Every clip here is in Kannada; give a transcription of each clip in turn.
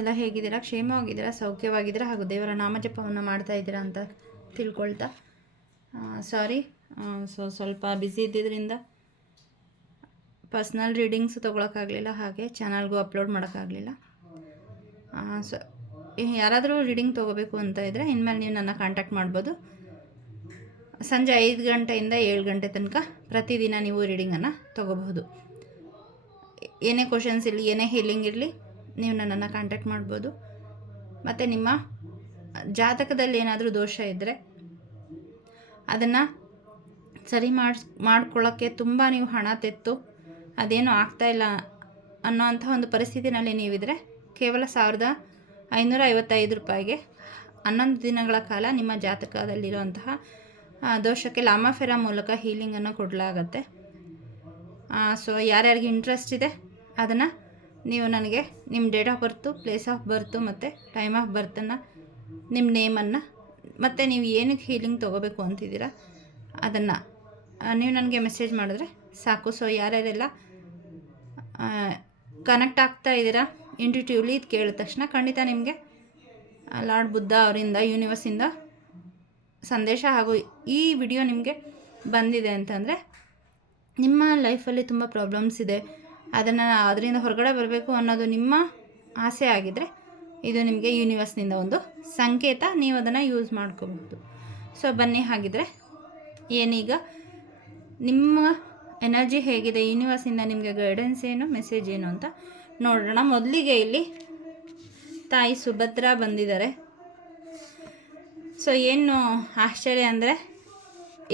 ಎಲ್ಲ ಹೇಗಿದ್ದೀರಾ? ಕ್ಷೇಮವಾಗಿದ್ದೀರಾ? ಸೌಖ್ಯವಾಗಿದ್ದೀರಾ? ಹಾಗೂ ದೇವರ ನಾಮಜಪವನ್ನು ಮಾಡ್ತಾ ಇದ್ದೀರಾ ಅಂತ ತಿಳ್ಕೊಳ್ತಾ, ಸಾರಿ, ಸ್ವಲ್ಪ ಬ್ಯುಸಿ ಇದ್ದಿದ್ದರಿಂದ ಪರ್ಸ್ನಲ್ ರೀಡಿಂಗ್ಸ್ ತೊಗೊಳಕ್ಕಾಗಲಿಲ್ಲ, ಹಾಗೆ ಚಾನಲ್ಗೂ ಅಪ್ಲೋಡ್ ಮಾಡೋಕ್ಕಾಗಲಿಲ್ಲ. ಸೊ ಯಾರಾದರೂ ರೀಡಿಂಗ್ ತೊಗೋಬೇಕು ಅಂತ ಇದ್ದರೆ ಇನ್ಮೇಲೆ ನೀವು ನನ್ನ ಕಾಂಟ್ಯಾಕ್ಟ್ ಮಾಡ್ಬೋದು. ಸಂಜೆ 5 ಗಂಟೆಯಿಂದ 7 ಗಂಟೆ ತನಕ ಪ್ರತಿದಿನ ನೀವು ರೀಡಿಂಗನ್ನು ತೊಗೋಬಹುದು. ಏನೇ ಕ್ವಶನ್ಸ್ ಇರಲಿ, ಏನೇ ಹೀಲಿಂಗ್ ಇರಲಿ, ನೀವು ನನ್ನನ್ನು ಕಾಂಟ್ಯಾಕ್ಟ್ ಮಾಡ್ಬೋದು. ಮತ್ತು ನಿಮ್ಮ ಜಾತಕದಲ್ಲಿ ಏನಾದರೂ ದೋಷ ಇದ್ದರೆ ಅದನ್ನು ಸರಿ ಮಾಡ್ಕೊಳ್ಳೋಕ್ಕೆ ತುಂಬ ನೀವು ಹಣ ತೆತ್ತು ಅದೇನೂ ಆಗ್ತಾಯಿಲ್ಲ ಅನ್ನೋವಂಥ ಒಂದು ಪರಿಸ್ಥಿತಿನಲ್ಲಿ ನೀವಿದ್ರೆ ಕೇವಲ 1555 ರೂಪಾಯಿಗೆ 11 ದಿನಗಳ ಕಾಲ ನಿಮ್ಮ ಜಾತಕದಲ್ಲಿರುವಂತಹ ದೋಷಕ್ಕೆ ಲಾಮಾಫೆರಾ ಮೂಲಕ ಹೀಲಿಂಗನ್ನು ಕೊಡಲಾಗತ್ತೆ. ಸೊ ಯಾರ್ಯಾರಿಗೆ ಇಂಟ್ರೆಸ್ಟ್ ಇದೆ ಅದನ್ನು ನೀವು ನನಗೆ ನಿಮ್ಮ date of birth, place of birth ಮತ್ತು ಟೈಮ್ ಆಫ್ ಬರ್ತನ್ನು, ನಿಮ್ಮ ನೇಮನ್ನು ಮತ್ತು ನೀವು ಏನಕ್ಕೆ ಹೀಲಿಂಗ್ ತೊಗೋಬೇಕು ಅಂತಿದ್ದೀರಾ ಅದನ್ನು ನೀವು ನನಗೆ ಮೆಸೇಜ್ ಮಾಡಿದ್ರೆ ಸಾಕು. ಸೊ ಯಾರ್ಯಾರೆಲ್ಲ ಕನೆಕ್ಟ್ ಆಗ್ತಾ ಇದ್ದೀರಾ ಇಂಟ್ಯೂಟಿವ್ಲಿ ಇದು ಕೇಳಿದ ತಕ್ಷಣ ಖಂಡಿತ ನಿಮಗೆ ಲಾರ್ಡ್ ಬುದ್ಧ ಅವರಿಂದ, ಯೂನಿವರ್ಸಿಂದ ಸಂದೇಶ ಹಾಗೂ ಈ ವಿಡಿಯೋ ನಿಮಗೆ ಬಂದಿದೆ ಅಂತಂದರೆ ನಿಮ್ಮ ಲೈಫಲ್ಲಿ ತುಂಬ ಪ್ರಾಬ್ಲಮ್ಸ್ ಇದೆ, ಅದರಿಂದ ಹೊರಗಡೆ ಬರಬೇಕು ಅನ್ನೋದು ನಿಮ್ಮ ಆಸೆ ಆಗಿದ್ದರೆ ಇದು ನಿಮಗೆ ಯೂನಿವರ್ಸ್ನಿಂದ ಒಂದು ಸಂಕೇತ, ನೀವು ಅದನ್ನು ಯೂಸ್ ಮಾಡ್ಕೋಬಹುದು. ಸೊ ಬನ್ನಿ, ಹಾಗಿದ್ರೆ ಏನೀಗ ನಿಮ್ಮ ಎನರ್ಜಿ ಹೇಗಿದೆ, ಯೂನಿವರ್ಸಿಂದ ನಿಮಗೆ ಗೈಡೆನ್ಸ್ ಏನು, ಮೆಸೇಜ್ ಏನು ಅಂತ ನೋಡೋಣ. ಮೊದಲಿಗೆ ಇಲ್ಲಿ ತಾಯಿ ಸುಭದ್ರಾ ಬಂದಿದ್ದಾರೆ. ಸೊ ಏನು ಆಶ್ಚರ್ಯ ಅಂದರೆ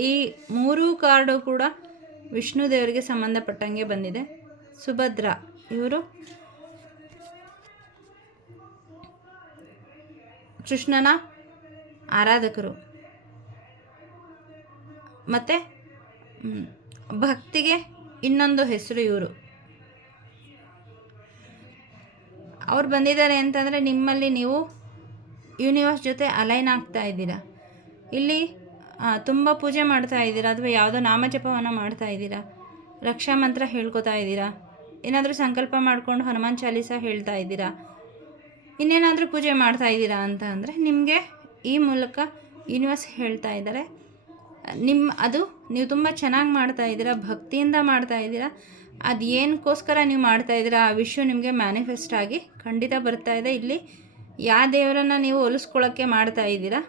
ಈ 3 ಕಾರ್ಡು ಕೂಡ ವಿಷ್ಣು ದೇವರಿಗೆ ಸಂಬಂಧಪಟ್ಟಂಗೆ ಬಂದಿದೆ. ಸುಭದ್ರಾ ಇವರು ಕೃಷ್ಣನ ಆರಾಧಕರು ಮತ್ತು ಭಕ್ತಿಗೆ ಇನ್ನೊಂದು ಹೆಸರು ಇವರು. ಅವ್ರು ಬಂದಿದ್ದಾರೆ ಅಂತಂದರೆ ನಿಮ್ಮಲ್ಲಿ ನೀವು ಯೂನಿವರ್ಸ್ ಜೊತೆ ಅಲೈನ್ ಆಗ್ತಾ ಇದ್ದೀರಾ. ಇಲ್ಲಿ ತುಂಬ ಪೂಜೆ ಮಾಡ್ತಾ ಇದ್ದೀರಾ, ಅಥವಾ ಯಾವುದೋ ನಾಮಜಪವನ್ನು ಮಾಡ್ತಾ ಇದ್ದೀರಾ, ರಕ್ಷಾ ಮಂತ್ರ ಹೇಳ್ಕೊತಾ ಇದ್ದೀರಾ, ಏನಾದರೂ ಸಂಕಲ್ಪ ಮಾಡಿಕೊಂಡು ಹನುಮಾನ್ ಚಾಲೀಸ ಹೇಳ್ತಾ ಇದ್ದೀರಾ, ಇನ್ನೇನಾದರೂ ಪೂಜೆ ಮಾಡ್ತಾ ಇದ್ದೀರಾ ಅಂತ ಅಂದರೆ ನಿಮಗೆ ಈ ಮೂಲಕ ಯೂನಿವರ್ಸ್ ಹೇಳ್ತಾ ಇದ್ದಾರೆ ಅದು ನೀವು ತುಂಬ ಚೆನ್ನಾಗಿ ಮಾಡ್ತಾ ಇದ್ದೀರಾ, ಭಕ್ತಿಯಿಂದ ಮಾಡ್ತಾ ಇದ್ದೀರಾ. ಅದು ಏನಕ್ಕೋಸ್ಕರ ನೀವು ಮಾಡ್ತಾ ಇದ್ದೀರಾ ಆ ವಿಷಯ ನಿಮಗೆ ಮ್ಯಾನಿಫೆಸ್ಟ್ ಆಗಿ ಖಂಡಿತ ಬರ್ತಾ ಇದೆ. ಇಲ್ಲಿ ಯಾವ ದೇವರನ್ನು ನೀವು ಹೋಲಿಸ್ಕೊಳ್ಳೋಕ್ಕೆ ಮಾಡ್ತಾ ಇದ್ದೀರಾ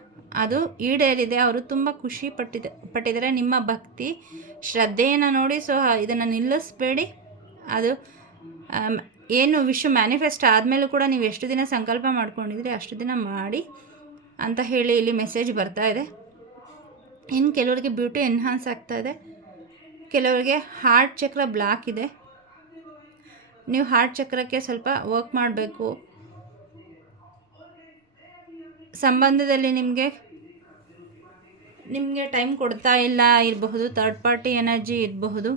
ಅದು ಈಡೇರಿದೆ. ಅವರು ತುಂಬ ಖುಷಿ ಪಟ್ಟಿದ್ದಾರೆ ನಿಮ್ಮ ಭಕ್ತಿ ಶ್ರದ್ಧೆಯನ್ನು ನೋಡಿ. ಸೊ ಇದನ್ನು ನಿಲ್ಲಿಸಬೇಡಿ. ಅದು ಏನು ವಿಷಯ ಮ್ಯಾನಿಫೆಸ್ಟ್ ಆದಮೇಲೂ ಕೂಡ ನೀವು ಎಷ್ಟು ದಿನ ಸಂಕಲ್ಪ ಮಾಡ್ಕೊಂಡಿದ್ರಿ ಅಷ್ಟು ದಿನ ಮಾಡಿ ಅಂತ ಹೇಳಿ ಇಲ್ಲಿ ಮೆಸೇಜ್ ಬರ್ತಾ ಇದೆ. ಇನ್ನು ಕೆಲವರಿಗೆ ಬ್ಯೂಟಿ ಎನ್ಹಾನ್ಸ್ ಆಗ್ತಾ ಇದೆ, ಕೆಲವರಿಗೆ ಹಾರ್ಟ್ ಚಕ್ರ ಬ್ಲಾಕ್ ಇದೆ. ನೀವು ಹಾರ್ಟ್ ಚಕ್ರಕ್ಕೆ ಸ್ವಲ್ಪ ವರ್ಕ್ ಮಾಡಬೇಕು. ಸಂಬಂಧದಲ್ಲಿ ನಿಮಗೆ ಟೈಮ್ ಕೊಡ್ತಾ ಇಲ್ಲ ಇರಬಹುದು, ಥರ್ಡ್ ಪಾರ್ಟಿ ಎನರ್ಜಿ ಇರಬಹುದು,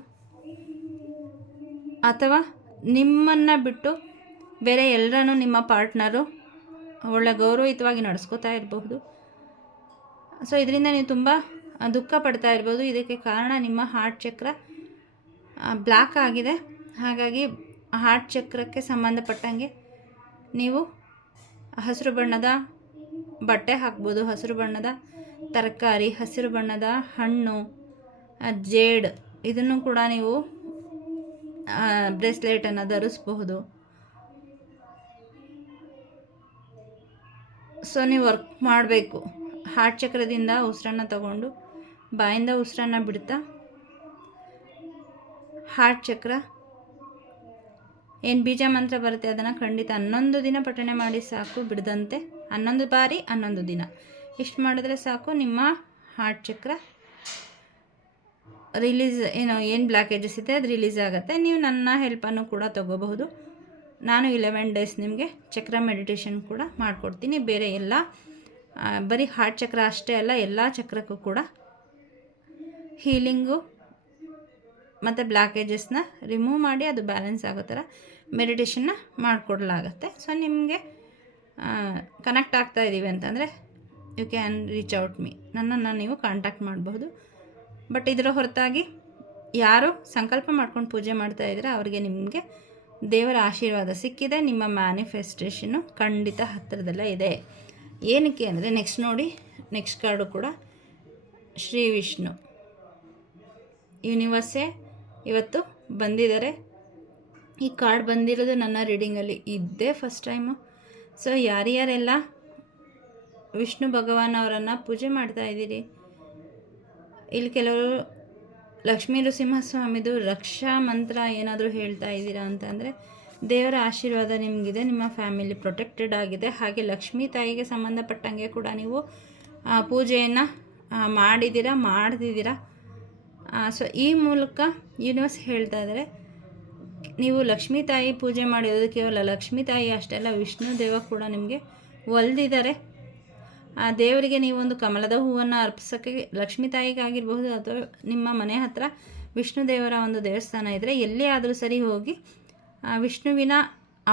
ಅಥವಾ ನಿಮ್ಮನ್ನು ಬಿಟ್ಟು ಬೇರೆ ಎಲ್ಲರನ್ನೂ ನಿಮ್ಮ ಪಾರ್ಟ್ನರು ಒಳ್ಳೆ ಗೌರವಯುತವಾಗಿ ನಡೆಸ್ಕೋತಾ ಇರಬಹುದು. ಸೊ ಇದರಿಂದ ನೀವು ತುಂಬ ದುಃಖ ಪಡ್ತಾ ಇರ್ಬೋದು. ಇದಕ್ಕೆ ಕಾರಣ ನಿಮ್ಮ ಹಾರ್ಟ್ ಚಕ್ರ ಬ್ಲಾಕ್ ಆಗಿದೆ. ಹಾಗಾಗಿ ಹಾರ್ಟ್ ಚಕ್ರಕ್ಕೆ ಸಂಬಂಧಪಟ್ಟಂಗೆ ನೀವು ಹಸಿರು ಬಣ್ಣದ ಬಟ್ಟೆ ಹಾಕ್ಬೋದು, ಹಸಿರು ಬಣ್ಣದ ತರಕಾರಿ, ಹಸಿರು ಬಣ್ಣದ ಹಣ್ಣು, ಜೇಡ್, ಇದನ್ನು ಕೂಡ ನೀವು ಬ್ರೇಸ್ಲೆಟನ್ನು ಧರಿಸಬಹುದು. ಸೊ ನೀವು ವರ್ಕ್ ಮಾಡಬೇಕು. ಹಾರ್ಟ್ ಚಕ್ರದಿಂದ ಉಸಿರನ್ನು ತಗೊಂಡು ಬಾಯಿಂದ ಉಸಿರನ್ನು ಬಿಡ್ತಾ ಹಾರ್ಟ್ ಚಕ್ರ ಏನು ಬೀಜ ಮಂತ್ರ ಬರುತ್ತೆ ಅದನ್ನು ಖಂಡಿತ 11 ದಿನ ಪಠಣೆ ಮಾಡಿ ಸಾಕು, ಬಿಡದಂತೆ 11 ಬಾರಿ 11 ದಿನ ಇಷ್ಟು ಮಾಡಿದ್ರೆ ಸಾಕು. ನಿಮ್ಮ ಹಾರ್ಟ್ ಚಕ್ರ ರಿಲೀಸ್, ಏನು ಬ್ಲಾಕೇಜಸ್ ಇದೆ ಅದು ರಿಲೀಸ್ ಆಗುತ್ತೆ. ನೀವು ನನ್ನ ಹೆಲ್ಪನ್ನು ಕೂಡ ತಗೋಬಹುದು. ನಾನು 11 ಡೇಸ್ ನಿಮಗೆ ಚಕ್ರ ಮೆಡಿಟೇಷನ್ ಕೂಡ ಮಾಡಿಕೊಡ್ತೀನಿ. ಬೇರೆ ಎಲ್ಲ ಬರೀ ಹಾರ್ಟ್ ಚಕ್ರ ಅಷ್ಟೇ ಅಲ್ಲ, ಎಲ್ಲ ಚಕ್ರಕ್ಕೂ ಕೂಡ ಹೀಲಿಂಗು ಮತ್ತು ಬ್ಲಾಕೇಜಸ್ನ ರಿಮೂವ್ ಮಾಡಿ ಅದು ಬ್ಯಾಲೆನ್ಸ್ ಆಗೋ ಥರ ಮೆಡಿಟೇಷನ್ನ ಮಾಡಿಕೊಡ್ಲಾಗತ್ತೆ. ಸೊ ನಿಮಗೆ ಕನೆಕ್ಟ್ ಆಗ್ತಾ ಇದ್ದೀವಿ ಅಂತಂದರೆ you can reach out me, ನನ್ನನ್ನು ನೀವು ಕಾಂಟ್ಯಾಕ್ಟ್ ಮಾಡಬಹುದು. ಬಟ್ ಇದರ ಹೊರತಾಗಿ ಯಾರು ಸಂಕಲ್ಪ ಮಾಡ್ಕೊಂಡು ಪೂಜೆ ಮಾಡ್ತಾ ಇದ್ದೀರಾ ಅವರಿಗೆ ನಿಮಗೆ ದೇವರ ಆಶೀರ್ವಾದ ಸಿಕ್ಕಿದೆ. ನಿಮ್ಮ ಮ್ಯಾನಿಫೆಸ್ಟೇಷನ್ನು ಖಂಡಿತ ಹತ್ತಿರದಲ್ಲೇ ಇದೆ. ಏನಕ್ಕೆ ಅಂದರೆ ನೆಕ್ಸ್ಟ್ ನೋಡಿ, ನೆಕ್ಸ್ಟ್ ಕಾರ್ಡು ಕೂಡ ಶ್ರೀ ವಿಷ್ಣು ಯೂನಿವರ್ಸೇ ಇವತ್ತು ಬಂದಿದ್ದಾರೆ. ಈ ಕಾರ್ಡ್ ಬಂದಿರೋದು ನನ್ನ ರೀಡಿಂಗಲ್ಲಿ ಇದ್ದೇ ಫಸ್ಟ್ ಟೈಮು. ಸೊ ಯಾರ್ಯಾರೆಲ್ಲ ವಿಷ್ಣು ಭಗವಾನ್ ಅವರನ್ನು ಪೂಜೆ ಮಾಡ್ತಾ ಇದ್ದೀರಿ, ಇಲ್ಲಿ ಕೆಲವರು ಲಕ್ಷ್ಮೀ ನರಸಿಂಹಸ್ವಾಮಿದು ರಕ್ಷಾ ಮಂತ್ರ ಏನಾದರೂ ಹೇಳ್ತಾ ಇದ್ದೀರಾ ಅಂತಂದರೆ ದೇವರ ಆಶೀರ್ವಾದ ನಿಮಗಿದೆ. ನಿಮ್ಮ ಫ್ಯಾಮಿಲಿ ಪ್ರೊಟೆಕ್ಟೆಡ್ ಆಗಿದೆ. ಹಾಗೆ ಲಕ್ಷ್ಮೀ ತಾಯಿಗೆ ಸಂಬಂಧಪಟ್ಟಂಗೆ ಕೂಡ ನೀವು ಪೂಜೆಯನ್ನು ಮಾಡ್ತಿದ್ದೀರಾ. ಸೊ ಈ ಮೂಲಕ ಯೂನಿವರ್ಸ್ ಹೇಳ್ತಾ ಇದ್ದಾರೆ, ನೀವು ಲಕ್ಷ್ಮೀ ತಾಯಿ ಪೂಜೆ ಮಾಡಿರೋದು ಕೇವಲ ಲಕ್ಷ್ಮೀ ತಾಯಿ ಅಷ್ಟೇ ಅಲ್ಲ, ವಿಷ್ಣು ದೇವ ಕೂಡ ನಿಮಗೆ ಒಲಿದಿದ್ದಾರೆ. ಆ ದೇವರಿಗೆ ನೀವೊಂದು ಕಮಲದ ಹೂವನ್ನು ಅರ್ಪಿಸೋಕ್ಕೆ ಲಕ್ಷ್ಮೀ ತಾಯಿಗಾಗಿರ್ಬಹುದು ಅಥವಾ ನಿಮ್ಮ ಮನೆ ಹತ್ತಿರ ವಿಷ್ಣು ದೇವರ ಒಂದು ದೇವಸ್ಥಾನ ಇದ್ದರೆ ಎಲ್ಲೇ ಆದರೂ ಸರಿ ಹೋಗಿ ವಿಷ್ಣುವಿನ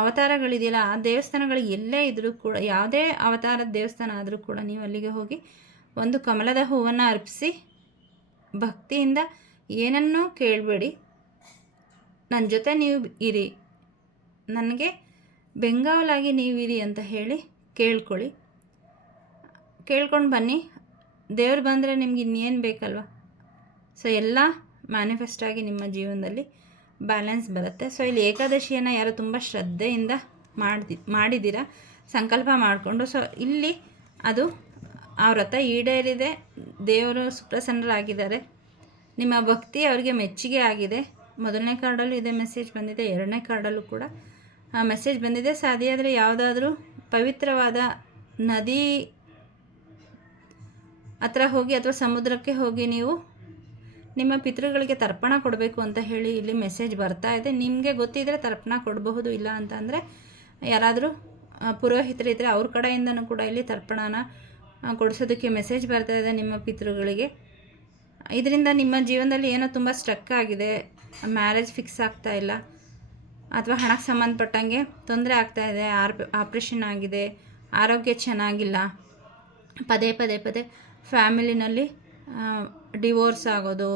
ಅವತಾರಗಳಿದೆಯಲ್ಲ ಆ ದೇವಸ್ಥಾನಗಳಿಗೆ ಎಲ್ಲೇ ಇದ್ದರೂ ಕೂಡ, ಯಾವುದೇ ಅವತಾರದ ದೇವಸ್ಥಾನ ಆದರೂ ಕೂಡ ನೀವು ಅಲ್ಲಿಗೆ ಹೋಗಿ ಒಂದು ಕಮಲದ ಹೂವನ್ನು ಅರ್ಪಿಸಿ ಭಕ್ತಿಯಿಂದ ಏನನ್ನೂ ಕೇಳಬೇಡಿ, ನನ್ನ ಜೊತೆ ನೀವು ಇರಿ, ನನಗೆ ಬೆಂಗಾವಲಾಗಿ ನೀವಿರಿ ಅಂತ ಹೇಳಿ ಕೇಳ್ಕೊಂಡು ಬನ್ನಿ. ದೇವ್ರು ಬಂದರೆ ನಿಮ್ಗೆ ಇನ್ನೇನು ಬೇಕಲ್ವ. ಸೊ ಎಲ್ಲ ಮ್ಯಾನಿಫೆಸ್ಟ್ ಆಗಿ ನಿಮ್ಮ ಜೀವನದಲ್ಲಿ ಬ್ಯಾಲೆನ್ಸ್ ಬರುತ್ತೆ. ಸೊ ಇಲ್ಲಿ ಏಕಾದಶಿಯನ್ನು ಯಾರು ತುಂಬ ಶ್ರದ್ಧೆಯಿಂದ ಮಾಡಿದ್ದೀರಾ ಸಂಕಲ್ಪ ಮಾಡಿಕೊಂಡು, ಸೊ ಇಲ್ಲಿ ಅದು ಆ ವ್ರತ ಈಡೇರಿದೆ. ದೇವರು ಸುಪ್ರಸನ್ನರಾಗಿದ್ದಾರೆ. ನಿಮ್ಮ ಭಕ್ತಿ ಅವರಿಗೆ ಮೆಚ್ಚುಗೆ ಆಗಿದೆ. ಮೊದಲನೇ ಕಾರ್ಡಲ್ಲೂ ಇದೇ ಮೆಸೇಜ್ ಬಂದಿದೆ, ಎರಡನೇ ಕಾರ್ಡಲ್ಲೂ ಕೂಡ ಆ ಮೆಸೇಜ್ ಬಂದಿದೆ. ಸಾಧ್ಯ ಆದರೆ ಯಾವುದಾದ್ರೂ ಪವಿತ್ರವಾದ ನದಿ ಹತ್ರ ಹೋಗಿ ಅಥವಾ ಸಮುದ್ರಕ್ಕೆ ಹೋಗಿ ನೀವು ನಿಮ್ಮ ಪಿತೃಗಳಿಗೆ ತರ್ಪಣ ಕೊಡಬೇಕು ಅಂತ ಹೇಳಿ ಇಲ್ಲಿ ಮೆಸೇಜ್ ಬರ್ತಾ ಇದೆ. ನಿಮಗೆ ಗೊತ್ತಿದ್ದರೆ ತರ್ಪಣ ಕೊಡಬಹುದು, ಇಲ್ಲ ಅಂತಂದರೆ ಯಾರಾದರೂ ಪುರೋಹಿತರಿದ್ದರೆ ಅವ್ರ ಕಡೆಯಿಂದನೂ ಕೂಡ ಇಲ್ಲಿ ತರ್ಪಣನ ಕೊಡಿಸೋದಕ್ಕೆ ಮೆಸೇಜ್ ಬರ್ತಾ ಇದೆ ನಿಮ್ಮ ಪಿತೃಗಳಿಗೆ. ಇದರಿಂದ ನಿಮ್ಮ ಜೀವನದಲ್ಲಿ ಏನೋ ತುಂಬ ಸ್ಟ್ರಕ್ ಆಗಿದೆ, ಮ್ಯಾರೇಜ್ ಫಿಕ್ಸ್ ಆಗ್ತಾ ಇಲ್ಲ, ಅಥವಾ ಹಣಕ್ಕೆ ಸಂಬಂಧಪಟ್ಟಂಗೆ ತೊಂದರೆ ಆಗ್ತಾಯಿದೆ, ಆಪ್ರೇಷನ್ ಆಗಿದೆ, ಆರೋಗ್ಯ ಚೆನ್ನಾಗಿಲ್ಲ, ಪದೇ ಫ್ಯಾಮಿಲಿನಲ್ಲಿ ಡಿವೋರ್ಸ್ ಆಗೋದು,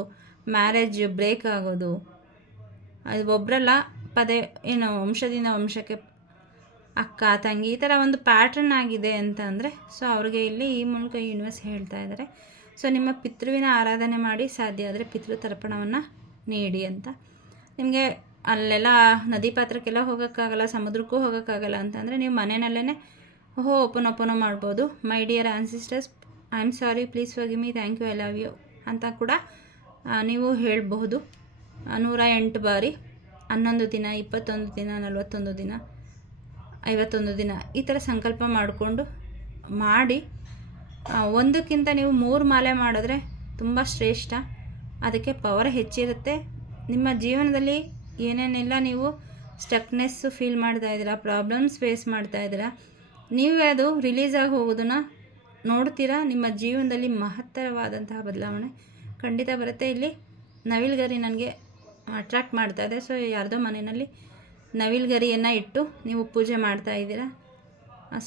ಮ್ಯಾರೇಜ್ ಬ್ರೇಕ್ ಆಗೋದು, ಅದು ಒಬ್ಬರಲ್ಲ ಏನು ವಂಶದಿಂದ ವಂಶಕ್ಕೆ ಅಕ್ಕ ತಂಗಿ ಈ ಥರ ಒಂದು ಪ್ಯಾಟ್ರನ್ ಆಗಿದೆ ಅಂತ ಅಂದರೆ, ಸೊ ಅವ್ರಿಗೆ ಇಲ್ಲಿ ಈ ಮೂಲಕ ಯೂನಿವರ್ಸ್ ಹೇಳ್ತಾ ಇದ್ದಾರೆ, ಸೊ ನಿಮ್ಮ ಪಿತೃವಿನ ಆರಾಧನೆ ಮಾಡಿ, ಸಾಧ್ಯ ಆದರೆ ಪಿತೃ ತರ್ಪಣವನ್ನು ನೀಡಿ ಅಂತ. ನಿಮಗೆ ಅಲ್ಲೆಲ್ಲ ನದಿ ಪಾತ್ರಕ್ಕೆಲ್ಲ ಹೋಗೋಕ್ಕಾಗಲ್ಲ, ಸಮುದ್ರಕ್ಕೂ ಹೋಗೋಕ್ಕಾಗಲ್ಲ ಅಂತಂದರೆ ನೀವು ಮನೆಯಲ್ಲೇ ಓಪನ್ ಮಾಡ್ಬೋದು. My dear ancestors, I am sorry, please forgive me, thank you, I love you ಅಂತ ಕೂಡ ನೀವು ಹೇಳಬಹುದು 108 ಬಾರಿ. 11 ದಿನ, 21 ದಿನ, 41 ದಿನ, 51 ದಿನ ಈ ಥರ ಸಂಕಲ್ಪ ಮಾಡಿ ಒಂದಕ್ಕಿಂತ ನೀವು 3 ಮಾಲೆ ಮಾಡಿದ್ರೆ ತುಂಬ ಶ್ರೇಷ್ಠ. ಅದಕ್ಕೆ ಪವರ್ ಹೆಚ್ಚಿರುತ್ತೆ. ನಿಮ್ಮ ಜೀವನದಲ್ಲಿ ಏನೇನೆಲ್ಲ ನೀವು ಸ್ಟಕ್ನೆಸ್ಸು ಫೀಲ್ ಮಾಡ್ತಾ ಇದ್ದೀರಾ, ಪ್ರಾಬ್ಲಮ್ಸ್ ಫೇಸ್ ಮಾಡ್ತಾ ಇದ್ದೀರಾ, ನೀವೇ ಅದು ರಿಲೀಸ್ ಆಗಿ ಹೋಗೋದನ್ನು ನೋಡ್ತೀರಾ. ನಿಮ್ಮ ಜೀವನದಲ್ಲಿ ಮಹತ್ತರವಾದಂತಹ ಬದಲಾವಣೆ ಖಂಡಿತ ಬರುತ್ತೆ. ಇಲ್ಲಿ ನವಿಲುಗರಿ ನನಗೆ ಅಟ್ರಾಕ್ಟ್ ಮಾಡ್ತಾ ಇದೆ. ಸೊ ಯಾರ್ದೋ ಮನೆಯಲ್ಲಿ ನವಿಲುಗರಿಯನ್ನು ಇಟ್ಟು ನೀವು ಪೂಜೆ ಮಾಡ್ತಾ ಇದ್ದೀರಾ.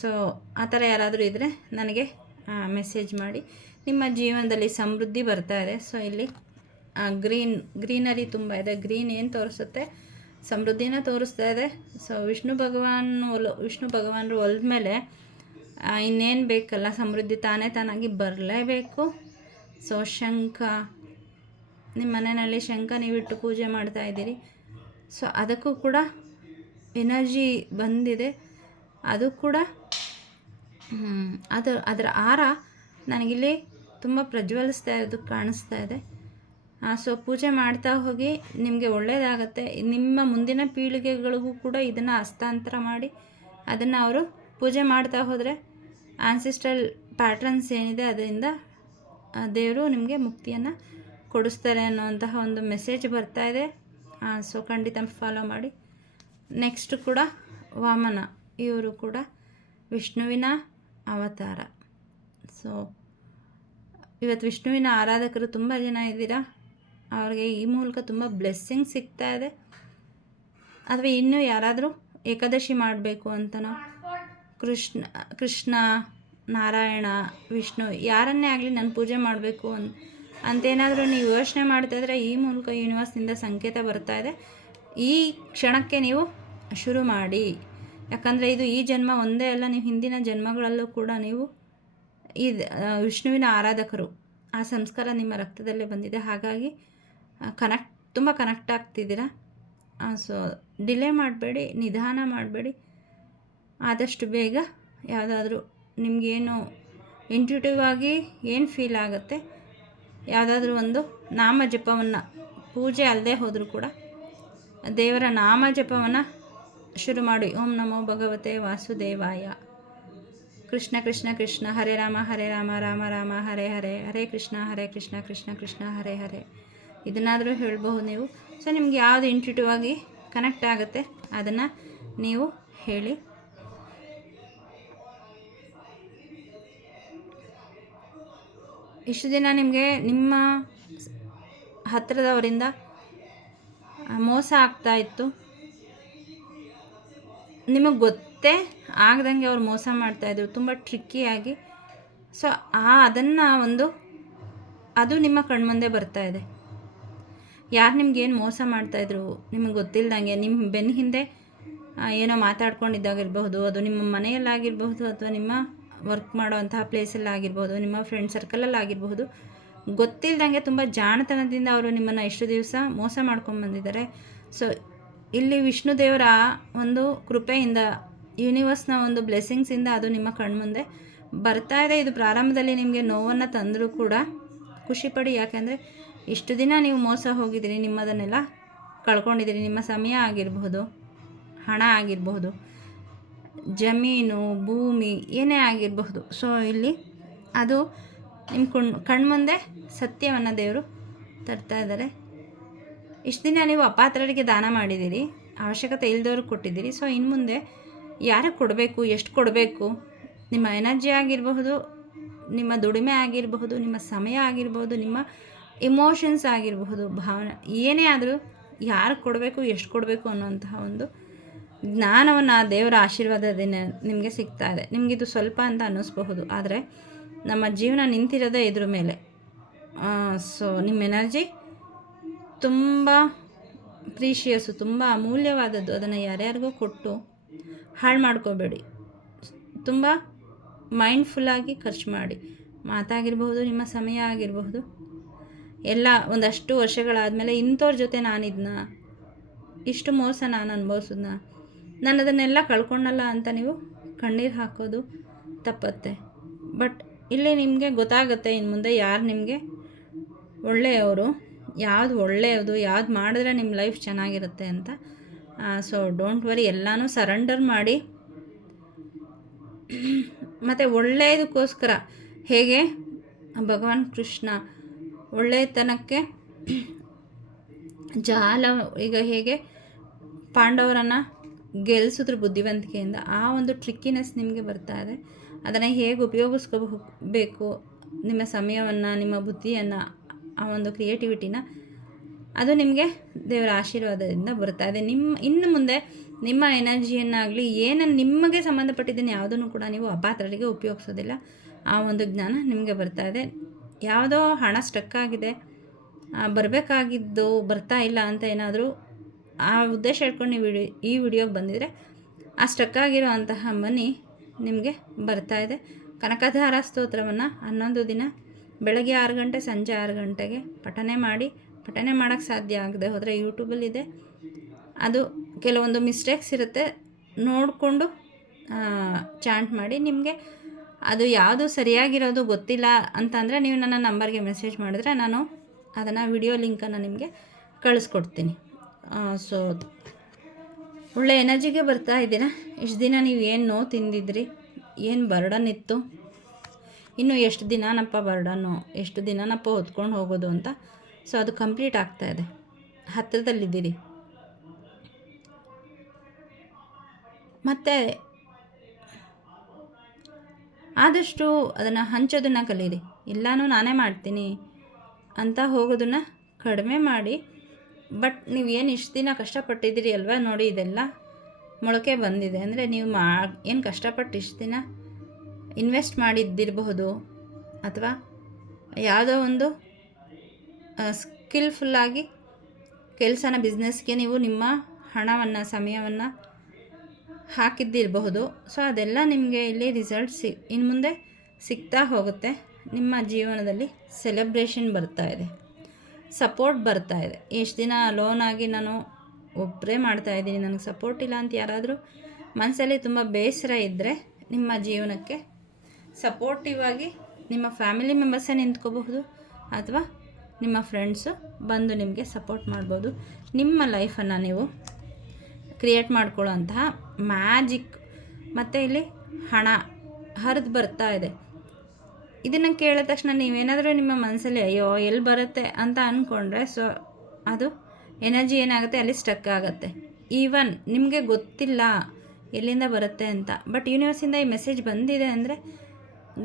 ಸೊ ಆ ಥರ ಯಾರಾದರೂ ಇದ್ದರೆ ನನಗೆ ಮೆಸೇಜ್ ಮಾಡಿ. ನಿಮ್ಮ ಜೀವನದಲ್ಲಿ ಸಮೃದ್ಧಿ ಬರ್ತಾ ಇದೆ. ಸೊ ಇಲ್ಲಿ ಗ್ರೀನರಿ ತುಂಬ ಇದೆ. ಗ್ರೀನ್ ಏನು ತೋರಿಸುತ್ತೆ, ಸಮೃದ್ಧಿನ ತೋರಿಸ್ತಾ ಇದೆ. ಸೊ ವಿಷ್ಣು ಭಗವಾನರು ಒಲ್ದ ಮೇಲೆ ಇನ್ನೇನು ಬೇಕಲ್ಲ, ಸಮೃದ್ಧಿ ತಾನಾಗಿ ಬರಲೇಬೇಕು. ಸೊ ಶಂಖ, ನಿಮ್ಮ ಮನೆಯಲ್ಲಿ ಶಂಖ ನೀವಿಟ್ಟು ಪೂಜೆ ಮಾಡ್ತಾ ಇದ್ದೀರಿ. ಸೊ ಅದಕ್ಕೂ ಕೂಡ ಎನರ್ಜಿ ಬಂದಿದೆ. ಅದು ಕೂಡ ಅದರ ಆರ ನನಗಿಲ್ಲಿ ತುಂಬ ಪ್ರಜ್ವಲಿಸ್ತಾ ಇರೋದು ಕಾಣಿಸ್ತಾ ಇದೆ. ಸೊ ಪೂಜೆ ಮಾಡ್ತಾ ಹೋಗಿ, ನಿಮಗೆ ಒಳ್ಳೆಯದಾಗತ್ತೆ. ನಿಮ್ಮ ಮುಂದಿನ ಪೀಳಿಗೆಗಳಿಗೂ ಕೂಡ ಇದನ್ನು ಹಸ್ತಾಂತರ ಮಾಡಿ ಅದನ್ನು ಅವರು ಪೂಜೆ ಮಾಡ್ತಾ ಹೋದರೆ ಆನ್ಸಿಸ್ಟ್ರಲ್ ಪ್ಯಾಟ್ರನ್ಸ್ ಏನಿದೆ ಅದರಿಂದ ದೇವರು ನಿಮಗೆ ಮುಕ್ತಿಯನ್ನು ಕೊಡಿಸ್ತಾರೆ ಅನ್ನೋಂತಹ ಒಂದು ಮೆಸೇಜ್ ಬರ್ತಾ ಇದೆ. ಸೊ ಖಂಡಿತ ಫಾಲೋ ಮಾಡಿ. ನೆಕ್ಸ್ಟ್ ಕೂಡ ವಾಮನ, ಇವರು ಕೂಡ ವಿಷ್ಣುವಿನ ಅವತಾರ. ಸೊ ಇವತ್ತು ವಿಷ್ಣುವಿನ ಆರಾಧಕರು ತುಂಬ ಜನ ಇದ್ದೀರಾ. ಅವ್ರಿಗೆ ಈ ಮೂಲಕ ತುಂಬ ಬ್ಲೆಸ್ಸಿಂಗ್ ಸಿಗ್ತಾ ಇದೆ. ಅಥವಾ ಇನ್ನೂ ಯಾರಾದರೂ ಏಕಾದಶಿ ಮಾಡಬೇಕು ಅಂತನೋ, ಕೃಷ್ಣ, ನಾರಾಯಣ, ವಿಷ್ಣು ಯಾರನ್ನೇ ಆಗಲಿ ನಾನು ಪೂಜೆ ಮಾಡಬೇಕು ಅಂತೇನಾದರೂ ನೀವು ಯೋಚನೆ ಮಾಡ್ತಾಯಿದ್ರೆ ಈ ಮೂಲಕ ಯೂನಿವರ್ಸ್ನಿಂದ ಸಂಕೇತ ಬರ್ತಾ ಇದೆ. ಈ ಕ್ಷಣಕ್ಕೆ ನೀವು ಶುರು ಮಾಡಿ. ಯಾಕಂದರೆ ಇದು ಈ ಜನ್ಮ ಒಂದೇ ಅಲ್ಲ, ನೀವು ಹಿಂದಿನ ಜನ್ಮಗಳಲ್ಲೂ ಕೂಡ ನೀವು ಈ ವಿಷ್ಣುವಿನ ಆರಾಧಕರು. ಆ ಸಂಸ್ಕಾರ ನಿಮ್ಮ ರಕ್ತದಲ್ಲೇ ಬಂದಿದೆ. ಹಾಗಾಗಿ ತುಂಬ ಕನೆಕ್ಟ್ ಆಗ್ತಿದ್ದೀರಾ. ಸೊ ಡಿಲೇ ಮಾಡಬೇಡಿ, ನಿಧಾನ ಮಾಡಬೇಡಿ. ಆದಷ್ಟು ಬೇಗ ಯಾವುದಾದ್ರೂ ನಿಮಗೇನು ಇಂಟ್ಯೂಟಿವ್ ಆಗಿ ಏನು ಫೀಲ್ ಆಗುತ್ತೆ, ಯಾವುದಾದ್ರೂ ಒಂದು ನಾಮ ಜಪವನ್ನು, ಪೂಜೆ ಅಲ್ಲದೆ ಹೋದರೂ ಕೂಡ ದೇವರ ನಾಮ ಜಪವನ್ನು ಶುರು ಮಾಡಿ. ಓಂ ನಮೋ ಭಗವತೆ ವಾಸುದೇವಾಯ. ಕೃಷ್ಣ ಕೃಷ್ಣ ಕೃಷ್ಣ ಹರೇ ರಾಮ ರಾಮ ರಾಮ ಹರೇ ಹರೇ, ಹರೇ ಕೃಷ್ಣ ಕೃಷ್ಣ ಕೃಷ್ಣ ಹರೇ ಹರೇ. ಇದನ್ನಾದರೂ ಹೇಳ್ಬಹುದು ನೀವು. ಸೊ ನಿಮ್ಗೆ ಯಾವುದು ಇಂಟ್ಯೂಟಿವ್ ಆಗಿ ಕನೆಕ್ಟ್ ಆಗುತ್ತೆ ಅದನ್ನು ನೀವು ಹೇಳಿ. ಇಷ್ಟು ದಿನ ನಿಮಗೆ ನಿಮ್ಮ ಹತ್ತಿರದವರಿಂದ ಮೋಸ ಆಗ್ತಾಯಿತ್ತು. ನಿಮಗೆ ಗೊತ್ತೇ ಆಗ್ದಂಗೆ ಅವ್ರು ಮೋಸ ಮಾಡ್ತಾಯಿದ್ರು, ತುಂಬ ಟ್ರಿಕ್ಕಿಯಾಗಿ. ಸೊ ಅದನ್ನು ಅದು ನಿಮ್ಮ ಕಣ್ಮುಂದೆ ಬರ್ತಾಯಿದೆ. ಯಾರು ನಿಮ್ಗೇನು ಮೋಸ ಮಾಡ್ತಾಯಿದ್ರು ನಿಮಗೆ ಗೊತ್ತಿಲ್ಲದಂಗೆ, ನಿಮ್ಮ ಬೆನ್ನ ಹಿಂದೆ ಏನೋ ಮಾತಾಡ್ಕೊಂಡಿದ್ದಾಗಿರ್ಬಹುದು, ಅದು ನಿಮ್ಮ ಮನೆಯಲ್ಲಾಗಿರ್ಬಹುದು, ಅಥವಾ ನಿಮ್ಮ ವರ್ಕ್ ಮಾಡೋವಂತಹ ಪ್ಲೇಸಲ್ಲಾಗಿರ್ಬೋದು, ನಿಮ್ಮ ಫ್ರೆಂಡ್ ಸರ್ಕಲಲ್ಲಾಗಿರಬಹುದು. ಗೊತ್ತಿಲ್ಲದಂಗೆ ತುಂಬ ಜಾಣತನದಿಂದ ಅವರು ನಿಮ್ಮನ್ನು ಇಷ್ಟು ದಿವಸ ಮೋಸ ಮಾಡ್ಕೊಂಡ್ಬಂದಿದ್ದಾರೆ. ಸೊ ಇಲ್ಲಿ ವಿಷ್ಣು ದೇವರ ಒಂದು ಕೃಪೆಯಿಂದ, ಯೂನಿವರ್ಸ್ನ ಒಂದು ಬ್ಲೆಸ್ಸಿಂಗ್ಸಿಂದ ಅದು ನಿಮ್ಮ ಕಣ್ಮುಂದೆ ಬರ್ತಾ ಇದೆ. ಇದು ಪ್ರಾರಂಭದಲ್ಲಿ ನಿಮಗೆ ನೋವನ್ನು ತಂದರೂ ಕೂಡ ಖುಷಿಪಡಿ. ಯಾಕೆಂದರೆ ಇಷ್ಟು ದಿನ ನೀವು ಮೋಸ ಹೋಗಿದ್ದೀರಿ, ನಿಮ್ಮದನ್ನೆಲ್ಲ ಕಳ್ಕೊಂಡಿದ್ದೀರಿ. ನಿಮ್ಮ ಸಮಯ ಆಗಿರಬಹುದು, ಹಣ ಆಗಿರಬಹುದು, ಜಮೀನು, ಭೂಮಿ, ಏನೇ ಆಗಿರಬಹುದು. ಸೊ ಇಲ್ಲಿ ಅದು ನಿಮ್ಮ ಕಣ್ಮುಂದೆ ಸತ್ಯವನ್ನು ದೇವರು ತರ್ತಾ ಇದ್ದಾರೆ. ಇಷ್ಟು ದಿನ ನೀವು ಅಪಾತ್ರರಿಗೆ ದಾನ ಮಾಡಿದ್ದೀರಿ, ಅವಶ್ಯಕತೆ ಇಲ್ಲದವ್ರಿಗೆ ಕೊಟ್ಟಿದ್ದೀರಿ. ಸೊ ಇನ್ನು ಮುಂದೆ ಯಾರಿಗೆ ಕೊಡಬೇಕು, ಎಷ್ಟು ಕೊಡಬೇಕು, ನಿಮ್ಮ ಎನರ್ಜಿ ಆಗಿರಬಹುದು, ನಿಮ್ಮ ದುಡಿಮೆ ಆಗಿರಬಹುದು, ನಿಮ್ಮ ಸಮಯ ಆಗಿರಬಹುದು, ನಿಮ್ಮ ಇಮೋಷನ್ಸ್ ಆಗಿರಬಹುದು, ಭಾವನೆ ಏನೇ ಆದರೂ ಯಾರಿಗೆ ಕೊಡಬೇಕು, ಎಷ್ಟು ಕೊಡಬೇಕು ಅನ್ನೋಂತಹ ಒಂದು ಜ್ಞಾನವನ್ನು ದೇವರ ಆಶೀರ್ವಾದದಿಂದ ನಿಮಗೆ ಸಿಗ್ತಾ ಇದೆ. ನಿಮಗಿದು ಸ್ವಲ್ಪ ಅಂತ ಅನ್ನಿಸ್ಬಹುದು, ಆದರೆ ನಮ್ಮ ಜೀವನ ನಿಂತಿರೋದೇ ಇದ್ರ ಮೇಲೆ. ಸೊ ನಿಮ್ಮ ಎನರ್ಜಿ ತುಂಬ ಪ್ರೀಶಿಯಸ್ಸು, ತುಂಬ ಅಮೂಲ್ಯವಾದದ್ದು. ಅದನ್ನು ಯಾರ್ಯಾರಿಗೂ ಕೊಟ್ಟು ಹಾಳು ಮಾಡ್ಕೋಬೇಡಿ. ತುಂಬ ಮೈಂಡ್ಫುಲ್ಲಾಗಿ ಖರ್ಚು ಮಾಡಿ. ಮಾತಾಗಿರ್ಬಹುದು, ನಿಮ್ಮ ಸಮಯ ಆಗಿರಬಹುದು. ಎಲ್ಲ ಒಂದಷ್ಟು ವರ್ಷಗಳಾದಮೇಲೆ ಇಂಥವ್ರ ಜೊತೆ ನಾನಿದ್ನ, ಇಷ್ಟು ಮೋಸ ನಾನು ಅನುಭವಿಸಿದ್ನ, ನಾನು ಅದನ್ನೆಲ್ಲ ಕಳ್ಕೊಂಡಲ್ಲ ಅಂತ ನೀವು ಕಣ್ಣೀರು ಹಾಕೋದು ತಪ್ಪತ್ತೆ. ಬಟ್ ಇಲ್ಲಿ ನಿಮಗೆ ಗೊತ್ತಾಗುತ್ತೆ ಇನ್ನು ಮುಂದೆ ಯಾರು ನಿಮಗೆ ಒಳ್ಳೆಯವರು, ಯಾವುದು ಒಳ್ಳೆಯದು, ಯಾವ್ದು ಮಾಡಿದ್ರೆ ನಿಮ್ಮ ಲೈಫ್ ಚೆನ್ನಾಗಿರುತ್ತೆ ಅಂತ. ಸೊ ಡೋಂಟ್ ವರಿ, ಎಲ್ಲನೂ ಸರೆಂಡರ್ ಮಾಡಿ. ಮತ್ತು ಒಳ್ಳೆಯದಕ್ಕೋಸ್ಕರ ಹೇಗೆ ಭಗವಾನ್ ಕೃಷ್ಣ ಒಳ್ಳೆಯತನಕ್ಕೆ ಈಗ ಹೇಗೆ ಪಾಂಡವರನ್ನು ಗೆಲ್ಲಿಸಿದ್ರು ಬುದ್ಧಿವಂತಿಕೆಯಿಂದ, ಆ ಒಂದು ಟ್ರಿಕ್ಕಿನೆಸ್ ನಿಮಗೆ ಬರ್ತಾ ಇದೆ. ಅದನ್ನು ಹೇಗೆ ಉಪಯೋಗಿಸ್ಕೋಬೇಕು, ನಿಮ್ಮ ಸಮಯವನ್ನು, ನಿಮ್ಮ ಬುದ್ಧಿಯನ್ನು, ಆ ಒಂದು ಕ್ರಿಯೇಟಿವಿಟಿನ, ಅದು ನಿಮಗೆ ದೇವರ ಆಶೀರ್ವಾದದಿಂದ ಬರ್ತಾ ಇದೆ. ಇನ್ನು ಮುಂದೆ ನಿಮ್ಮ ಎನರ್ಜಿಯನ್ನಾಗಲಿ ಏನನ್ನು ನಿಮಗೆ ಸಂಬಂಧಪಟ್ಟಿದ್ದನ್ನು ಯಾವುದನ್ನು ಕೂಡ ನೀವು ಅಪಾತ್ರರಿಗೆ ಉಪಯೋಗಿಸೋದಿಲ್ಲ. ಆ ಒಂದು ಜ್ಞಾನ ನಿಮಗೆ ಬರ್ತಾ ಇದೆ. ಯಾವುದೋ ಹಣ ಸ್ಟಕ್ಕಾಗಿದೆ, ಬರಬೇಕಾಗಿದ್ದು ಬರ್ತಾ ಇಲ್ಲ ಅಂತ ಏನಾದರೂ ಆ ಉದ್ದೇಶ ಇಟ್ಕೊಂಡು ನೀವು ಈ ವಿಡಿಯೋಗೆ ಬಂದಿದ್ದರೆ, ಆ ಸ್ಟಕ್ಕಾಗಿರೋ ಅಂತಹ ಮನಿ ನಿಮಗೆ ಬರ್ತಾ ಇದೆ. ಕನಕಧಾರ ಸ್ತೋತ್ರವನ್ನು 11 ದಿನ ಬೆಳಗ್ಗೆ 6 ಗಂಟೆ, ಸಂಜೆ 6 ಗಂಟೆಗೆ ಪಠನೆ ಮಾಡೋಕ್ಕೆ ಸಾಧ್ಯ ಆಗದೆ ಹೋದರೆ ಯೂಟ್ಯೂಬಲ್ಲಿದೆ. ಅದು ಕೆಲವೊಂದು ಮಿಸ್ಟೇಕ್ಸ್ ಇರುತ್ತೆ, ನೋಡಿಕೊಂಡು ಚಾಂಟ್ ಮಾಡಿ. ನಿಮಗೆ ಅದು ಯಾವುದು ಸರಿಯಾಗಿರೋದು ಗೊತ್ತಿಲ್ಲ ಅಂತಂದರೆ ನೀವು ನನ್ನ ನಂಬರ್ಗೆ ಮೆಸೇಜ್ ಮಾಡಿದ್ರೆ ನಾನು ಅದನ್ನು ವಿಡಿಯೋ ಲಿಂಕನ್ನು ನಿಮಗೆ ಕಳಿಸ್ಕೊಡ್ತೀನಿ. ಸೊ ಒಳ್ಳೆ ಎನರ್ಜಿಗೆ ಬರ್ತಾ ಇದ್ದೀರಾ. ಇಷ್ಟು ದಿನ ನೀವು ಏನು ನೋವು ತಿಂದಿದ್ರಿ, ಏನು ಬರ್ಡನ್ ಇತ್ತು, ಇನ್ನು ಎಷ್ಟು ದಿನನಪ್ಪ ಬರ್ಡನ್ನು, ಎಷ್ಟು ದಿನನಪ್ಪ ಹೊತ್ಕೊಂಡು ಹೋಗೋದು ಅಂತ. ಸೊ ಅದು ಕಂಪ್ಲೀಟ್ ಆಗ್ತಾಯಿದೆ, ಹತ್ತಿರದಲ್ಲಿದ್ದೀರಿ. ಮತ್ತು ಆದಷ್ಟು ಅದನ್ನು ಹಂಚೋದನ್ನು ಕಲೀರಿ. ಎಲ್ಲನೂ ನಾನೇ ಮಾಡ್ತೀನಿ ಅಂತ ಹೋಗೋದನ್ನು ಕಡಿಮೆ ಮಾಡಿ. ಬಟ್ ನೀವು ಏನು ಇಷ್ಟು ದಿನ ಕಷ್ಟಪಟ್ಟಿದ್ದೀರಿ ಅಲ್ವಾ, ನೋಡಿ ಇದೆಲ್ಲ ಮೊಳಕೆ ಬಂದಿದೆ. ಅಂದರೆ ನೀವು ಏನು ಕಷ್ಟಪಟ್ಟು ಇಷ್ಟು ದಿನ ಇನ್ವೆಸ್ಟ್ ಮಾಡಿದ್ದಿರಬಹುದು, ಅಥವಾ ಯಾವುದೋ ಒಂದು ಸ್ಕಿಲ್ಫುಲ್ಲಾಗಿ ಕೆಲಸನ, ಬಿಸ್ನೆಸ್ಗೆ ನೀವು ನಿಮ್ಮ ಹಣವನ್ನು, ಸಮಯವನ್ನು ಹಾಕಿದ್ದಿರಬಹುದು. ಸೊ ಅದೆಲ್ಲ ನಿಮಗೆ ಇಲ್ಲಿ ರಿಸಲ್ಟ್ ಇನ್ನು ಮುಂದೆ ಸಿಗ್ತಾ ಹೋಗುತ್ತೆ. ನಿಮ್ಮ ಜೀವನದಲ್ಲಿ ಸೆಲೆಬ್ರೇಷನ್ ಬರ್ತಾ ಇದೆ, ಸಪೋರ್ಟ್ ಬರ್ತಾ ಇದೆ. ಎಷ್ಟು ದಿನ ಲೋನಾಗಿ ನಾನು ಒಬ್ಬರೇ ಮಾಡ್ತಾಯಿದ್ದೀನಿ, ನನಗೆ ಸಪೋರ್ಟ್ ಇಲ್ಲ ಅಂತ ಯಾರಾದರೂ ಮನಸ್ಸಲ್ಲಿ ತುಂಬ ಬೇಸರ ಇದ್ದರೆ, ನಿಮ್ಮ ಜೀವನಕ್ಕೆ ಸಪೋರ್ಟಿವ್ ಆಗಿ ನಿಮ್ಮ ಫ್ಯಾಮಿಲಿ ಮೆಂಬರ್ಸೇ ನಿಂತ್ಕೋಬಹುದು, ಅಥವಾ ನಿಮ್ಮ ಫ್ರೆಂಡ್ಸು ಬಂದು ನಿಮಗೆ ಸಪೋರ್ಟ್ ಮಾಡ್ಬೋದು. ನಿಮ್ಮ ಲೈಫನ್ನು ನೀವು ಕ್ರಿಯೇಟ್ ಮಾಡ್ಕೊಳ್ಳೋ ಅಂತಹ ಮ್ಯಾಜಿಕ್. ಮತ್ತು ಇಲ್ಲಿ ಹಣ ಹರಿದು ಬರ್ತಾ ಇದೆ. ಇದನ್ನು ಕೇಳಿದ ತಕ್ಷಣ ನೀವೇನಾದರೂ ನಿಮ್ಮ ಮನಸ್ಸಲ್ಲಿ ಅಯ್ಯೋ ಎಲ್ಲಿ ಬರುತ್ತೆ ಅಂತ ಅಂದ್ಕೊಂಡ್ರೆ, ಸೊ ಅದು ಎನರ್ಜಿ ಏನಾಗುತ್ತೆ ಅಲ್ಲಿ ಸ್ಟಕ್ ಆಗುತ್ತೆ. ಈವನ್ ನಿಮಗೆ ಗೊತ್ತಿಲ್ಲ ಎಲ್ಲಿಂದ ಬರುತ್ತೆ ಅಂತ, ಬಟ್ ಯೂನಿವರ್ಸಿಂದ ಈ ಮೆಸೇಜ್ ಬಂದಿದೆ ಅಂದರೆ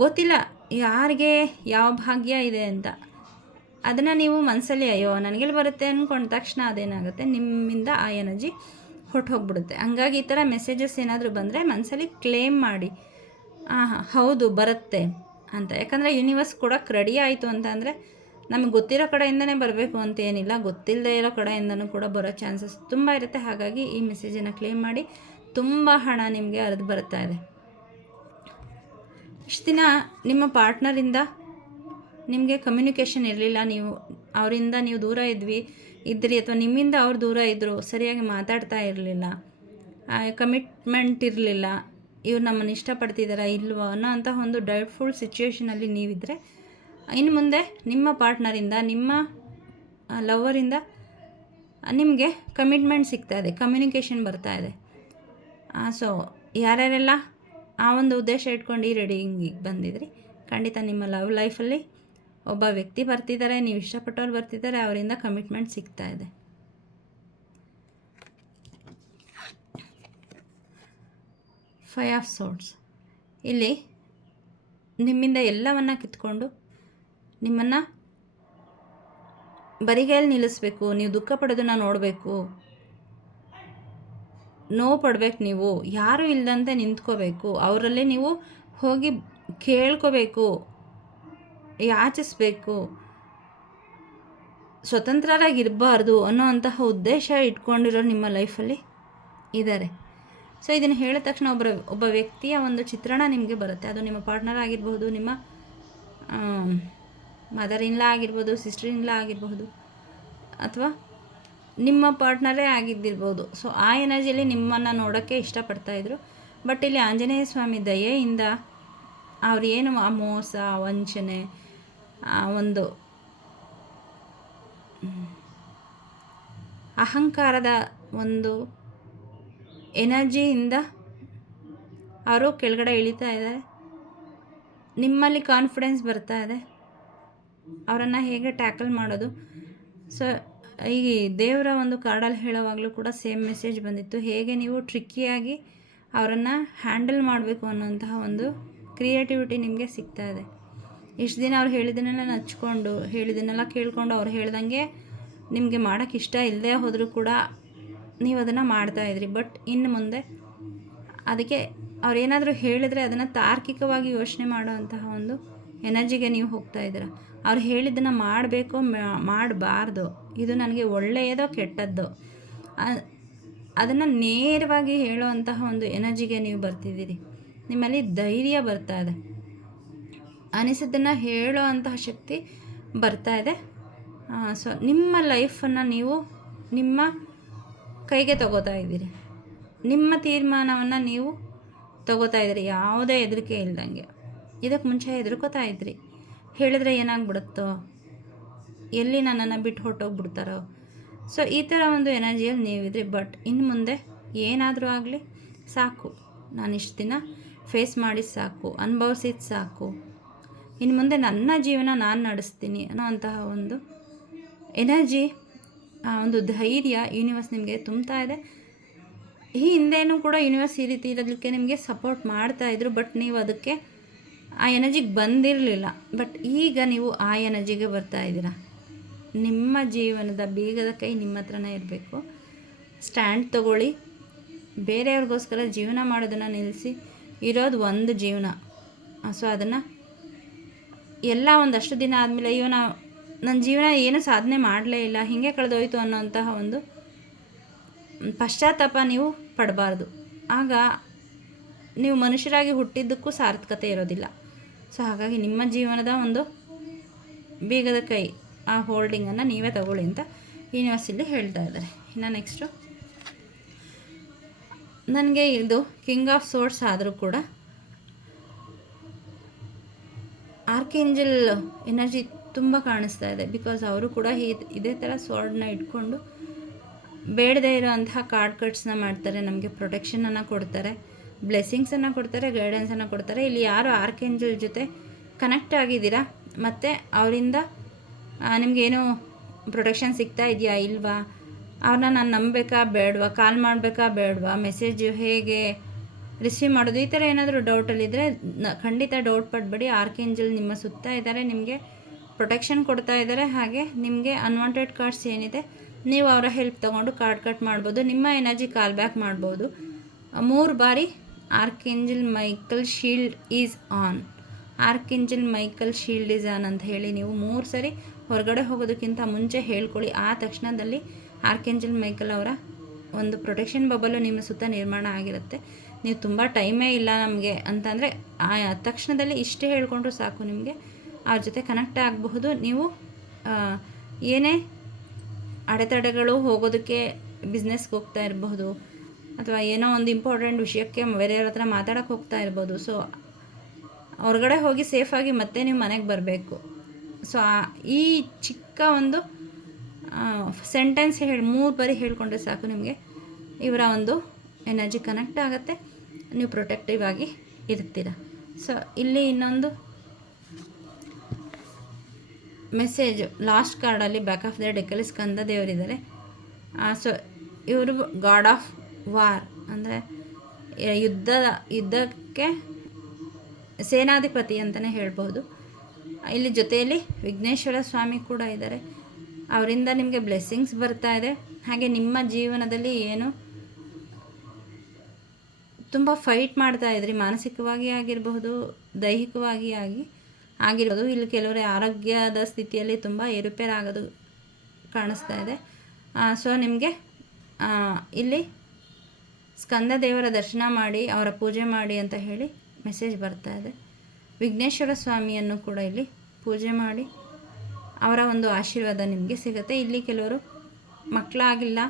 ಗೊತ್ತಿಲ್ಲ ಯಾರಿಗೆ ಯಾವ ಭಾಗ್ಯ ಇದೆ ಅಂತ. ಅದನ್ನು ನೀವು ಮನಸ್ಸಲ್ಲಿ ಅಯ್ಯೋ ನನಗೆಲ್ಲಿ ಬರುತ್ತೆ ಅಂದ್ಕೊಂಡ ತಕ್ಷಣ ಅದೇನಾಗುತ್ತೆ, ನಿಮ್ಮಿಂದ ಆ ಎನರ್ಜಿ ಹೊರಟೋಗ್ಬಿಡುತ್ತೆ. ಹಂಗಾಗಿ ಈ ಥರ ಮೆಸೇಜಸ್ ಏನಾದರೂ ಬಂದರೆ ಮನಸ್ಸಲ್ಲಿ ಕ್ಲೇಮ್ ಮಾಡಿ, ಹೌದು ಬರುತ್ತೆ ಅಂತ. ಯಾಕಂದರೆ ಯೂನಿವರ್ಸ್ ಕೊಡೋಕ್ಕೆ ರೆಡಿ ಆಯಿತು ಅಂತಂದರೆ ನಮಗೆ ಗೊತ್ತಿರೋ ಕಡೆಯಿಂದನೇ ಬರಬೇಕು ಅಂತ ಏನಿಲ್ಲ, ಗೊತ್ತಿಲ್ಲದೆ ಇರೋ ಕಡೆಯಿಂದನೂ ಕೂಡ ಬರೋ ಚಾನ್ಸಸ್ ತುಂಬ ಇರುತ್ತೆ. ಹಾಗಾಗಿ ಈ ಮೆಸೇಜನ್ನು ಕ್ಲೇಮ್ ಮಾಡಿ. ತುಂಬ ಹಣ ನಿಮಗೆ ಹರಿದು ಬರ್ತಾ ಇದೆ. ಇಷ್ಟು ದಿನ ನಿಮ್ಮ ಪಾರ್ಟ್ನರಿಂದ ನಿಮಗೆ ಕಮ್ಯುನಿಕೇಷನ್ ಇರಲಿಲ್ಲ, ಅವರಿಂದ ನೀವು ದೂರ ಇದ್ರಿ, ಅಥವಾ ನಿಮ್ಮಿಂದ ಅವ್ರು ದೂರ ಇದ್ದರು, ಸರಿಯಾಗಿ ಮಾತಾಡ್ತಾ ಇರಲಿಲ್ಲ, ಕಮಿಟ್ಮೆಂಟ್ ಇರಲಿಲ್ಲ, ಇವ್ರು ನಮ್ಮನ್ನು ಇಷ್ಟಪಡ್ತಿದ್ದಾರಾ ಇಲ್ವೋ ಅನ್ನೋ ಅಂತಹ ಒಂದು ಡೌಟ್ಫುಲ್ ಸಿಚುವೇಷನಲ್ಲಿ ನೀವಿದ್ದರೆ, ಇನ್ನು ಮುಂದೆ ನಿಮ್ಮ ಪಾರ್ಟ್ನರಿಂದ, ನಿಮ್ಮ ಲವರಿಂದ ನಿಮಗೆ ಕಮಿಟ್ಮೆಂಟ್ ಸಿಗ್ತಾ ಇದೆ, ಕಮ್ಯುನಿಕೇಷನ್ ಬರ್ತಾ ಇದೆ. ಸೊ ಯಾರ್ಯಾರೆಲ್ಲ ಆ ಒಂದು ಉದ್ದೇಶ ಇಟ್ಕೊಂಡು ಈ ರೀಡಿಂಗಿಗೆ ಬಂದಿದ್ರಿ, ಖಂಡಿತ ನಿಮ್ಮ ಲವ್ ಲೈಫಲ್ಲಿ ಒಬ್ಬ ವ್ಯಕ್ತಿ ಬರ್ತಿದ್ದಾರೆ, ನೀವು ಇಷ್ಟಪಟ್ಟವ್ರು ಬರ್ತಿದ್ದಾರೆ, ಅವರಿಂದ ಕಮಿಟ್ಮೆಂಟ್ ಸಿಗ್ತಾ ಇದೆ. ಫೈವ್ ಆಫ್ ಸೋರ್ಡ್ಸ್ ಇಲ್ಲಿ ನಿಮ್ಮಿಂದ ಎಲ್ಲವನ್ನು ಕಿತ್ಕೊಂಡು ನಿಮ್ಮನ್ನು ಬರಿಗೈಯಲ್ಲಿ ನಿಲ್ಲಿಸ್ಬೇಕು, ನೀವು ದುಃಖ ಪಡೋದನ್ನು ನೋಡಬೇಕು, ನೋವು ಪಡಬೇಕು, ನೀವು ಯಾರೂ ಇಲ್ಲದಂತೆ ನಿಂತ್ಕೋಬೇಕು, ಅವರಲ್ಲೇ ನೀವು ಹೋಗಿ ಕೇಳ್ಕೋಬೇಕು, ಯಾಚಿಸ್ಬೇಕು, ಸ್ವತಂತ್ರರಾಗಿರಬಾರ್ದು ಅನ್ನೋ ಅಂತಹ ಉದ್ದೇಶ ಇಟ್ಕೊಂಡಿರೋ ನಿಮ್ಮ ಲೈಫಲ್ಲಿ ಇದ್ದಾರೆ. ಸೊ ಇದನ್ನು ಹೇಳಿದ ತಕ್ಷಣ ಒಬ್ಬ ವ್ಯಕ್ತಿಯ ಒಂದು ಚಿತ್ರಣ ನಿಮಗೆ ಬರುತ್ತೆ. ಅದು ನಿಮ್ಮ ಪಾರ್ಟ್ನರ್ ಆಗಿರ್ಬೋದು, ನಿಮ್ಮ ಮದರ್ ಇನ್ಲಾ ಆಗಿರ್ಬೋದು, ಸಿಸ್ಟರ್ ಇನ್ಲಾ ಆಗಿರ್ಬೋದು, ಅಥವಾ ನಿಮ್ಮ ಪಾರ್ಟ್ನರೇ ಆಗಿದ್ದಿರ್ಬೋದು. ಸೊ ಆ ಎನರ್ಜಿಯಲ್ಲಿ ನಿಮ್ಮನ್ನು ನೋಡೋಕ್ಕೆ ಇಷ್ಟಪಡ್ತಾಯಿದ್ರು. ಬಟ್ ಇಲ್ಲಿ ಆಂಜನೇಯ ಸ್ವಾಮಿ ದಯೆಯಿಂದ ಅವ್ರೇನು ಆ ಮೋಸ, ವಂಚನೆ, ಒಂದು ಅಹಂಕಾರದ ಒಂದು ಎನರ್ಜಿಯಿಂದ ಅವರು ಕೆಳಗಡೆ ಇಳಿತಾ ಇದ್ದಾರೆ. ನಿಮ್ಮಲ್ಲಿ ಕಾನ್ಫಿಡೆನ್ಸ್ ಬರ್ತಾ ಇದೆ, ಅವರನ್ನು ಹೇಗೆ ಟ್ಯಾಕಲ್ ಮಾಡೋದು. ಸೊ ಈ ದೇವರ ಒಂದು ಕಾರ್ಡಲ್ಲಿ ಹೇಳೋವಾಗಲೂ ಕೂಡ ಸೇಮ್ ಮೆಸೇಜ್ ಬಂದಿತ್ತು, ಹೇಗೆ ನೀವು ಟ್ರಿಕ್ಕಿಯಾಗಿ ಅವರನ್ನು ಹ್ಯಾಂಡಲ್ ಮಾಡಬೇಕು ಅನ್ನೋಂತಹ ಒಂದು ಕ್ರಿಯೇಟಿವಿಟಿ ನಿಮಗೆ ಸಿಗ್ತಾ ಇದೆ. ಇಷ್ಟು ದಿನ ಅವ್ರು ಹೇಳಿದ್ದನ್ನೆಲ್ಲ ನಚ್ಕೊಂಡು, ಹೇಳಿದ್ದನ್ನೆಲ್ಲ ಕೇಳಿಕೊಂಡು, ಅವ್ರು ಹೇಳ್ದಂಗೆ ನಿಮಗೆ ಮಾಡೋಕ್ಕೆ ಇಷ್ಟ ಇಲ್ಲದೆ ಹೋದರೂ ಕೂಡ ನೀವು ಅದನ್ನು ಮಾಡ್ತಾಯಿದ್ರಿ. ಬಟ್ ಇನ್ನು ಮುಂದೆ ಅದಕ್ಕೆ ಅವ್ರೇನಾದರೂ ಹೇಳಿದರೆ ಅದನ್ನು ತಾರ್ಕಿಕವಾಗಿ ಯೋಚನೆ ಮಾಡೋವಂತಹ ಒಂದು ಎನರ್ಜಿಗೆ ನೀವು ಹೋಗ್ತಾ ಇದ್ದೀರ. ಅವ್ರು ಹೇಳಿದ್ದನ್ನು ಮಾಡಬೇಕು, ಮಾಡಬಾರ್ದು, ಇದು ನನಗೆ ಒಳ್ಳೆಯದೋ ಕೆಟ್ಟದ್ದೋ ಅದನ್ನು ನೇರವಾಗಿ ಹೇಳುವಂತಹ ಒಂದು ಎನರ್ಜಿಗೆ ನೀವು ಬರ್ತಿದ್ದೀರಿ. ನಿಮ್ಮಲ್ಲಿ ಧೈರ್ಯ ಬರ್ತಾ ಇದೆ, ಅನಿಸಿದ್ದನ್ನು ಹೇಳೋ ಅಂತಹ ಶಕ್ತಿ ಬರ್ತಾ ಇದೆ. ಸೊ ನಿಮ್ಮ ಲೈಫನ್ನು ನೀವು ನಿಮ್ಮ ಕೈಗೆ ತಗೋತಾ ಇದ್ದೀರಿ, ನಿಮ್ಮ ತೀರ್ಮಾನವನ್ನು ನೀವು ತಗೋತಾ ಇದ್ದೀರಿ, ಯಾವುದೇ ಹೆದರಿಕೆ ಇಲ್ದಂಗೆ. ಇದಕ್ಕೆ ಮುಂಚೆ ಹೆದರ್ಕೋತಾ ಇದ್ರಿ, ಹೇಳಿದ್ರೆ ಏನಾಗ್ಬಿಡುತ್ತೋ, ಎಲ್ಲಿ ನನ್ನನ್ನು ಬಿಟ್ಟು ಹೊರಟೋಗ್ಬಿಡ್ತಾರೋ. ಸೊ ಈ ಥರ ಒಂದು ಎನರ್ಜಿಯಲ್ಲಿ ನೀವಿದ್ರಿ. ಬಟ್ ಇನ್ನು ಮುಂದೆ ಏನಾದರೂ ಆಗಲಿ, ಸಾಕು, ನಾನು ಇಷ್ಟು ದಿನ ಫೇಸ್ ಮಾಡಿದ ಸಾಕು, ಅನುಭವಿಸಿದ ಸಾಕು, ಇನ್ನು ಮುಂದೆ ನನ್ನ ಜೀವನ ನಾನು ನಡೆಸ್ತೀನಿ ಅನ್ನೋ ಅಂತಹ ಒಂದು ಎನರ್ಜಿ, ಒಂದು ಧೈರ್ಯ ಯೂನಿವರ್ಸ್ ನಿಮಗೆ ತುಂಬ್ತಾ ಇದೆ. ಈ ಹಿಂದೆನೂ ಕೂಡ ಯೂನಿವರ್ಸ್ ಈ ರೀತಿ ಇರೋದಕ್ಕೆ ನಿಮಗೆ ಸಪೋರ್ಟ್ ಮಾಡ್ತಾಯಿದ್ರು. ಬಟ್ ನೀವು ಅದಕ್ಕೆ ಆ ಎನರ್ಜಿಗೆ ಬಂದಿರಲಿಲ್ಲ. ಬಟ್ ಈಗ ನೀವು ಆ ಎನರ್ಜಿಗೆ ಬರ್ತಾ ಇದ್ದೀರಾ. ನಿಮ್ಮ ಜೀವನದ ಬೀಗದ ಕೈ ನಿಮ್ಮ ಹತ್ರನೇ ಇರಬೇಕು. ಸ್ಟ್ಯಾಂಡ್ ತೊಗೊಳ್ಳಿ, ಬೇರೆಯವ್ರಿಗೋಸ್ಕರ ಜೀವನ ಮಾಡೋದನ್ನು ನಿಲ್ಲಿಸಿ. ಇರೋದು ಒಂದು ಜೀವನ. ಸೊ ಅದನ್ನು ಎಲ್ಲ ಒಂದಷ್ಟು ದಿನ ಆದಮೇಲೆ ಅಯ್ಯೋ ನನ್ನ ಜೀವನ ಏನೂ ಸಾಧನೆ ಮಾಡಲೇ ಇಲ್ಲ, ಹೀಗೆ ಕಳೆದೋಯ್ತು ಅನ್ನೋಂತಹ ಒಂದು ಪಶ್ಚಾತ್ತಾಪ ನೀವು ಪಡಬಾರ್ದು. ಆಗ ನೀವು ಮನುಷ್ಯರಾಗಿ ಹುಟ್ಟಿದ್ದಕ್ಕೂ ಸಾರ್ಥಕತೆ ಇರೋದಿಲ್ಲ. ಸೊ ಹಾಗಾಗಿ ನಿಮ್ಮ ಜೀವನದ ಒಂದು ಬೀಗದ ಕೈ, ಆ ಹೋಲ್ಡಿಂಗನ್ನು ನೀವೇ ತಗೊಳ್ಳಿ ಅಂತ ಯೂನಿವರ್ಸಲ್ಲಿ ಹೇಳ್ತಾ ಇದ್ದಾರೆ. ಇನ್ನು ನೆಕ್ಸ್ಟು, ನನಗೆ ಇದು ಕಿಂಗ್ ಆಫ್ ಸೋರ್ಡ್ಸ್ ಆದರೂ ಕೂಡ ಆರ್ಕೇಂಜಲ್ ಎನರ್ಜಿ ತುಂಬ ಕಾಣಿಸ್ತಾ ಇದೆ. ಬಿಕಾಸ್ ಅವರು ಕೂಡ ಇದೇ ಥರ ಸೋರ್ಡ್ನ ಇಟ್ಕೊಂಡು ಬೇಡದೇ ಇರೋಂತಹ ಕಾರ್ಡ್ ಕಟ್ಸ್ನ ಮಾಡ್ತಾರೆ, ನಮಗೆ ಪ್ರೊಟೆಕ್ಷನನ್ನು ಕೊಡ್ತಾರೆ, ಬ್ಲೆಸ್ಸಿಂಗ್ಸನ್ನು ಕೊಡ್ತಾರೆ, ಗೈಡೆನ್ಸನ್ನು ಕೊಡ್ತಾರೆ. ಇಲ್ಲಿ ಯಾರು ಆರ್ಕೇಂಜಲ್ ಜೊತೆ ಕನೆಕ್ಟ್ ಆಗಿದ್ದೀರಾ ಮತ್ತು ಅವರಿಂದ ನಿಮಗೇನು ಪ್ರೊಟೆಕ್ಷನ್ ಸಿಗ್ತಾ ಇದೆಯಾ ಇಲ್ವಾ, ಅವ್ರನ್ನ ನಾನು ನಂಬಬೇಕಾ ಬೇಡವಾ, ಕಾಲ್ ಮಾಡಬೇಕಾ ಬೇಡವಾ, ಮೆಸೇಜ್ ಹೇಗೆ ರಿಸೀವ್ ಮಾಡೋದು, ಈ ಥರ ಏನಾದರೂ ಡೌಟಲ್ಲಿದ್ದರೆ ಖಂಡಿತ ಡೌಟ್ ಪಡಬೇಡಿ. ಆರ್ಕೇಂಜಲ್ ನಿಮ್ಮ ಸುತ್ತ ಇದ್ದಾರೆ, ನಿಮಗೆ ಪ್ರೊಟೆಕ್ಷನ್ ಕೊಡ್ತಾ ಇದ್ದಾರೆ. ಹಾಗೆ ನಿಮಗೆ ಅನ್ವಾಂಟೆಡ್ ಕಾರ್ಡ್ಸ್ ಏನಿದೆ ನೀವು ಅವರ ಹೆಲ್ಪ್ ತೊಗೊಂಡು ಕಾರ್ಡ್ ಕಟ್ ಮಾಡ್ಬೋದು, ನಿಮ್ಮ ಎನರ್ಜಿ ಕಾಲ್ ಬ್ಯಾಕ್ ಮಾಡ್ಬೋದು. 3 ಬಾರಿ Archangel Michael shield is on, Archangel Michael shield is on ಅಂತ ಹೇಳಿ ನೀವು 3 ಸರಿ ಹೊರಗಡೆ ಹೋಗೋದಕ್ಕಿಂತ ಮುಂಚೆ ಹೇಳ್ಕೊಳ್ಳಿ. ಆ ತಕ್ಷಣದಲ್ಲಿ ಆರ್ಕೇಂಜಲ್ ಮೈಕಲ್ ಅವರ ಒಂದು ಪ್ರೊಟೆಕ್ಷನ್ ಬಬಲು ನಿಮ್ಮ ಸುತ್ತ ನಿರ್ಮಾಣ ಆಗಿರುತ್ತೆ. ನೀವು ತುಂಬ ಟೈಮೇ ಇಲ್ಲ ನಮಗೆ ಅಂತಂದರೆ ಆ ತಕ್ಷಣದಲ್ಲಿ ಇಷ್ಟೇ ಹೇಳ್ಕೊಂಡ್ರೂ ಸಾಕು, ನಿಮಗೆ ಅವ್ರ ಜೊತೆ ಕನೆಕ್ಟ್ ಆಗಬಹುದು. ನೀವು ಏನೇ ಅಡೆತಡೆಗಳು ಹೋಗೋದಕ್ಕೆ ಬಿಸ್ನೆಸ್ಗೆ ಹೋಗ್ತಾ ಇರಬಹುದು, ಅಥವಾ ಏನೋ ಒಂದು ಇಂಪಾರ್ಟೆಂಟ್ ವಿಷಯಕ್ಕೆ ಬೇರೆಯವ್ರ ಹತ್ರ ಮಾತಾಡೋಕ್ಕೆ ಹೋಗ್ತಾ ಇರ್ಬೋದು. ಸೊ ಹೊರಗಡೆ ಹೋಗಿ ಸೇಫಾಗಿ ಮತ್ತೆ ನೀವು ಮನೆಗೆ ಬರಬೇಕು. ಸೊ ಈ ಚಿಕ್ಕ ಒಂದು ಸೆಂಟೆನ್ಸ್ 3 ಬಾರಿ ಹೇಳ್ಕೊಂಡ್ರೆ ಸಾಕು, ನಿಮಗೆ ಇವರ ಒಂದು ಎನರ್ಜಿ ಕನೆಕ್ಟ್ ಆಗುತ್ತೆ, ನೀವು ಪ್ರೊಟೆಕ್ಟಿವ್ ಆಗಿ ಇರ್ತೀರ. ಸೊ ಇಲ್ಲಿ ಇನ್ನೊಂದು ಮೆಸೇಜು ಲಾಸ್ಟ್ ಕಾರ್ಡಲ್ಲಿ ಬ್ಯಾಕ್ ಆಫ್ ದ ಡೆಕ್ಕಲ್ಲಿ ಸ್ಕಂದ ದೇವರಿದ್ದಾರೆ. ಸೊ ಇವರು ಗಾಡ್ ಆಫ್ ವಾರ್ ಅಂದರೆ ಯುದ್ಧಕ್ಕೆ ಸೇನಾಧಿಪತಿ ಅಂತಲೇ ಹೇಳ್ಬೋದು. ಇಲ್ಲಿ ಜೊತೆಯಲ್ಲಿ ವಿಘ್ನೇಶ್ವರ ಸ್ವಾಮಿ ಕೂಡ ಇದ್ದಾರೆ, ಅವರಿಂದ ನಿಮಗೆ ಬ್ಲೆಸ್ಸಿಂಗ್ಸ್ ಬರ್ತಾ ಇದೆ. ಹಾಗೆ ನಿಮ್ಮ ಜೀವನದಲ್ಲಿ ಏನು ತುಂಬ ಫೈಟ್ ಮಾಡ್ತಾ ಇದ್ರಿ, ಮಾನಸಿಕವಾಗಿ ಆಗಿರಬಹುದು, ದೈಹಿಕವಾಗಿ ಆಗಿರ್ಬೋದು. ಇಲ್ಲಿ ಕೆಲವರೇ ಆರೋಗ್ಯದ ಸ್ಥಿತಿಯಲ್ಲಿ ತುಂಬ ಏರುಪೇರಾಗೋದು ಕಾಣಿಸ್ತಾ ಇದೆ. ಸೊ ನಿಮಗೆ ಇಲ್ಲಿ ಸ್ಕಂದ ದೇವರ ದರ್ಶನ ಮಾಡಿ, ಅವರ ಪೂಜೆ ಮಾಡಿ ಅಂತ ಹೇಳಿ ಮೆಸೇಜ್ ಬರ್ತಾ ಇದೆ. ವಿಘ್ನೇಶ್ವರ ಸ್ವಾಮಿಯನ್ನು ಕೂಡ ಇಲ್ಲಿ ಪೂಜೆ ಮಾಡಿ ಅವರ ಒಂದು ಆಶೀರ್ವಾದ ನಿಮಗೆ ಸಿಗುತ್ತೆ. ಇಲ್ಲಿ ಕೆಲವರು ಮಕ್ಕಳಾಗಿಲ್ಲ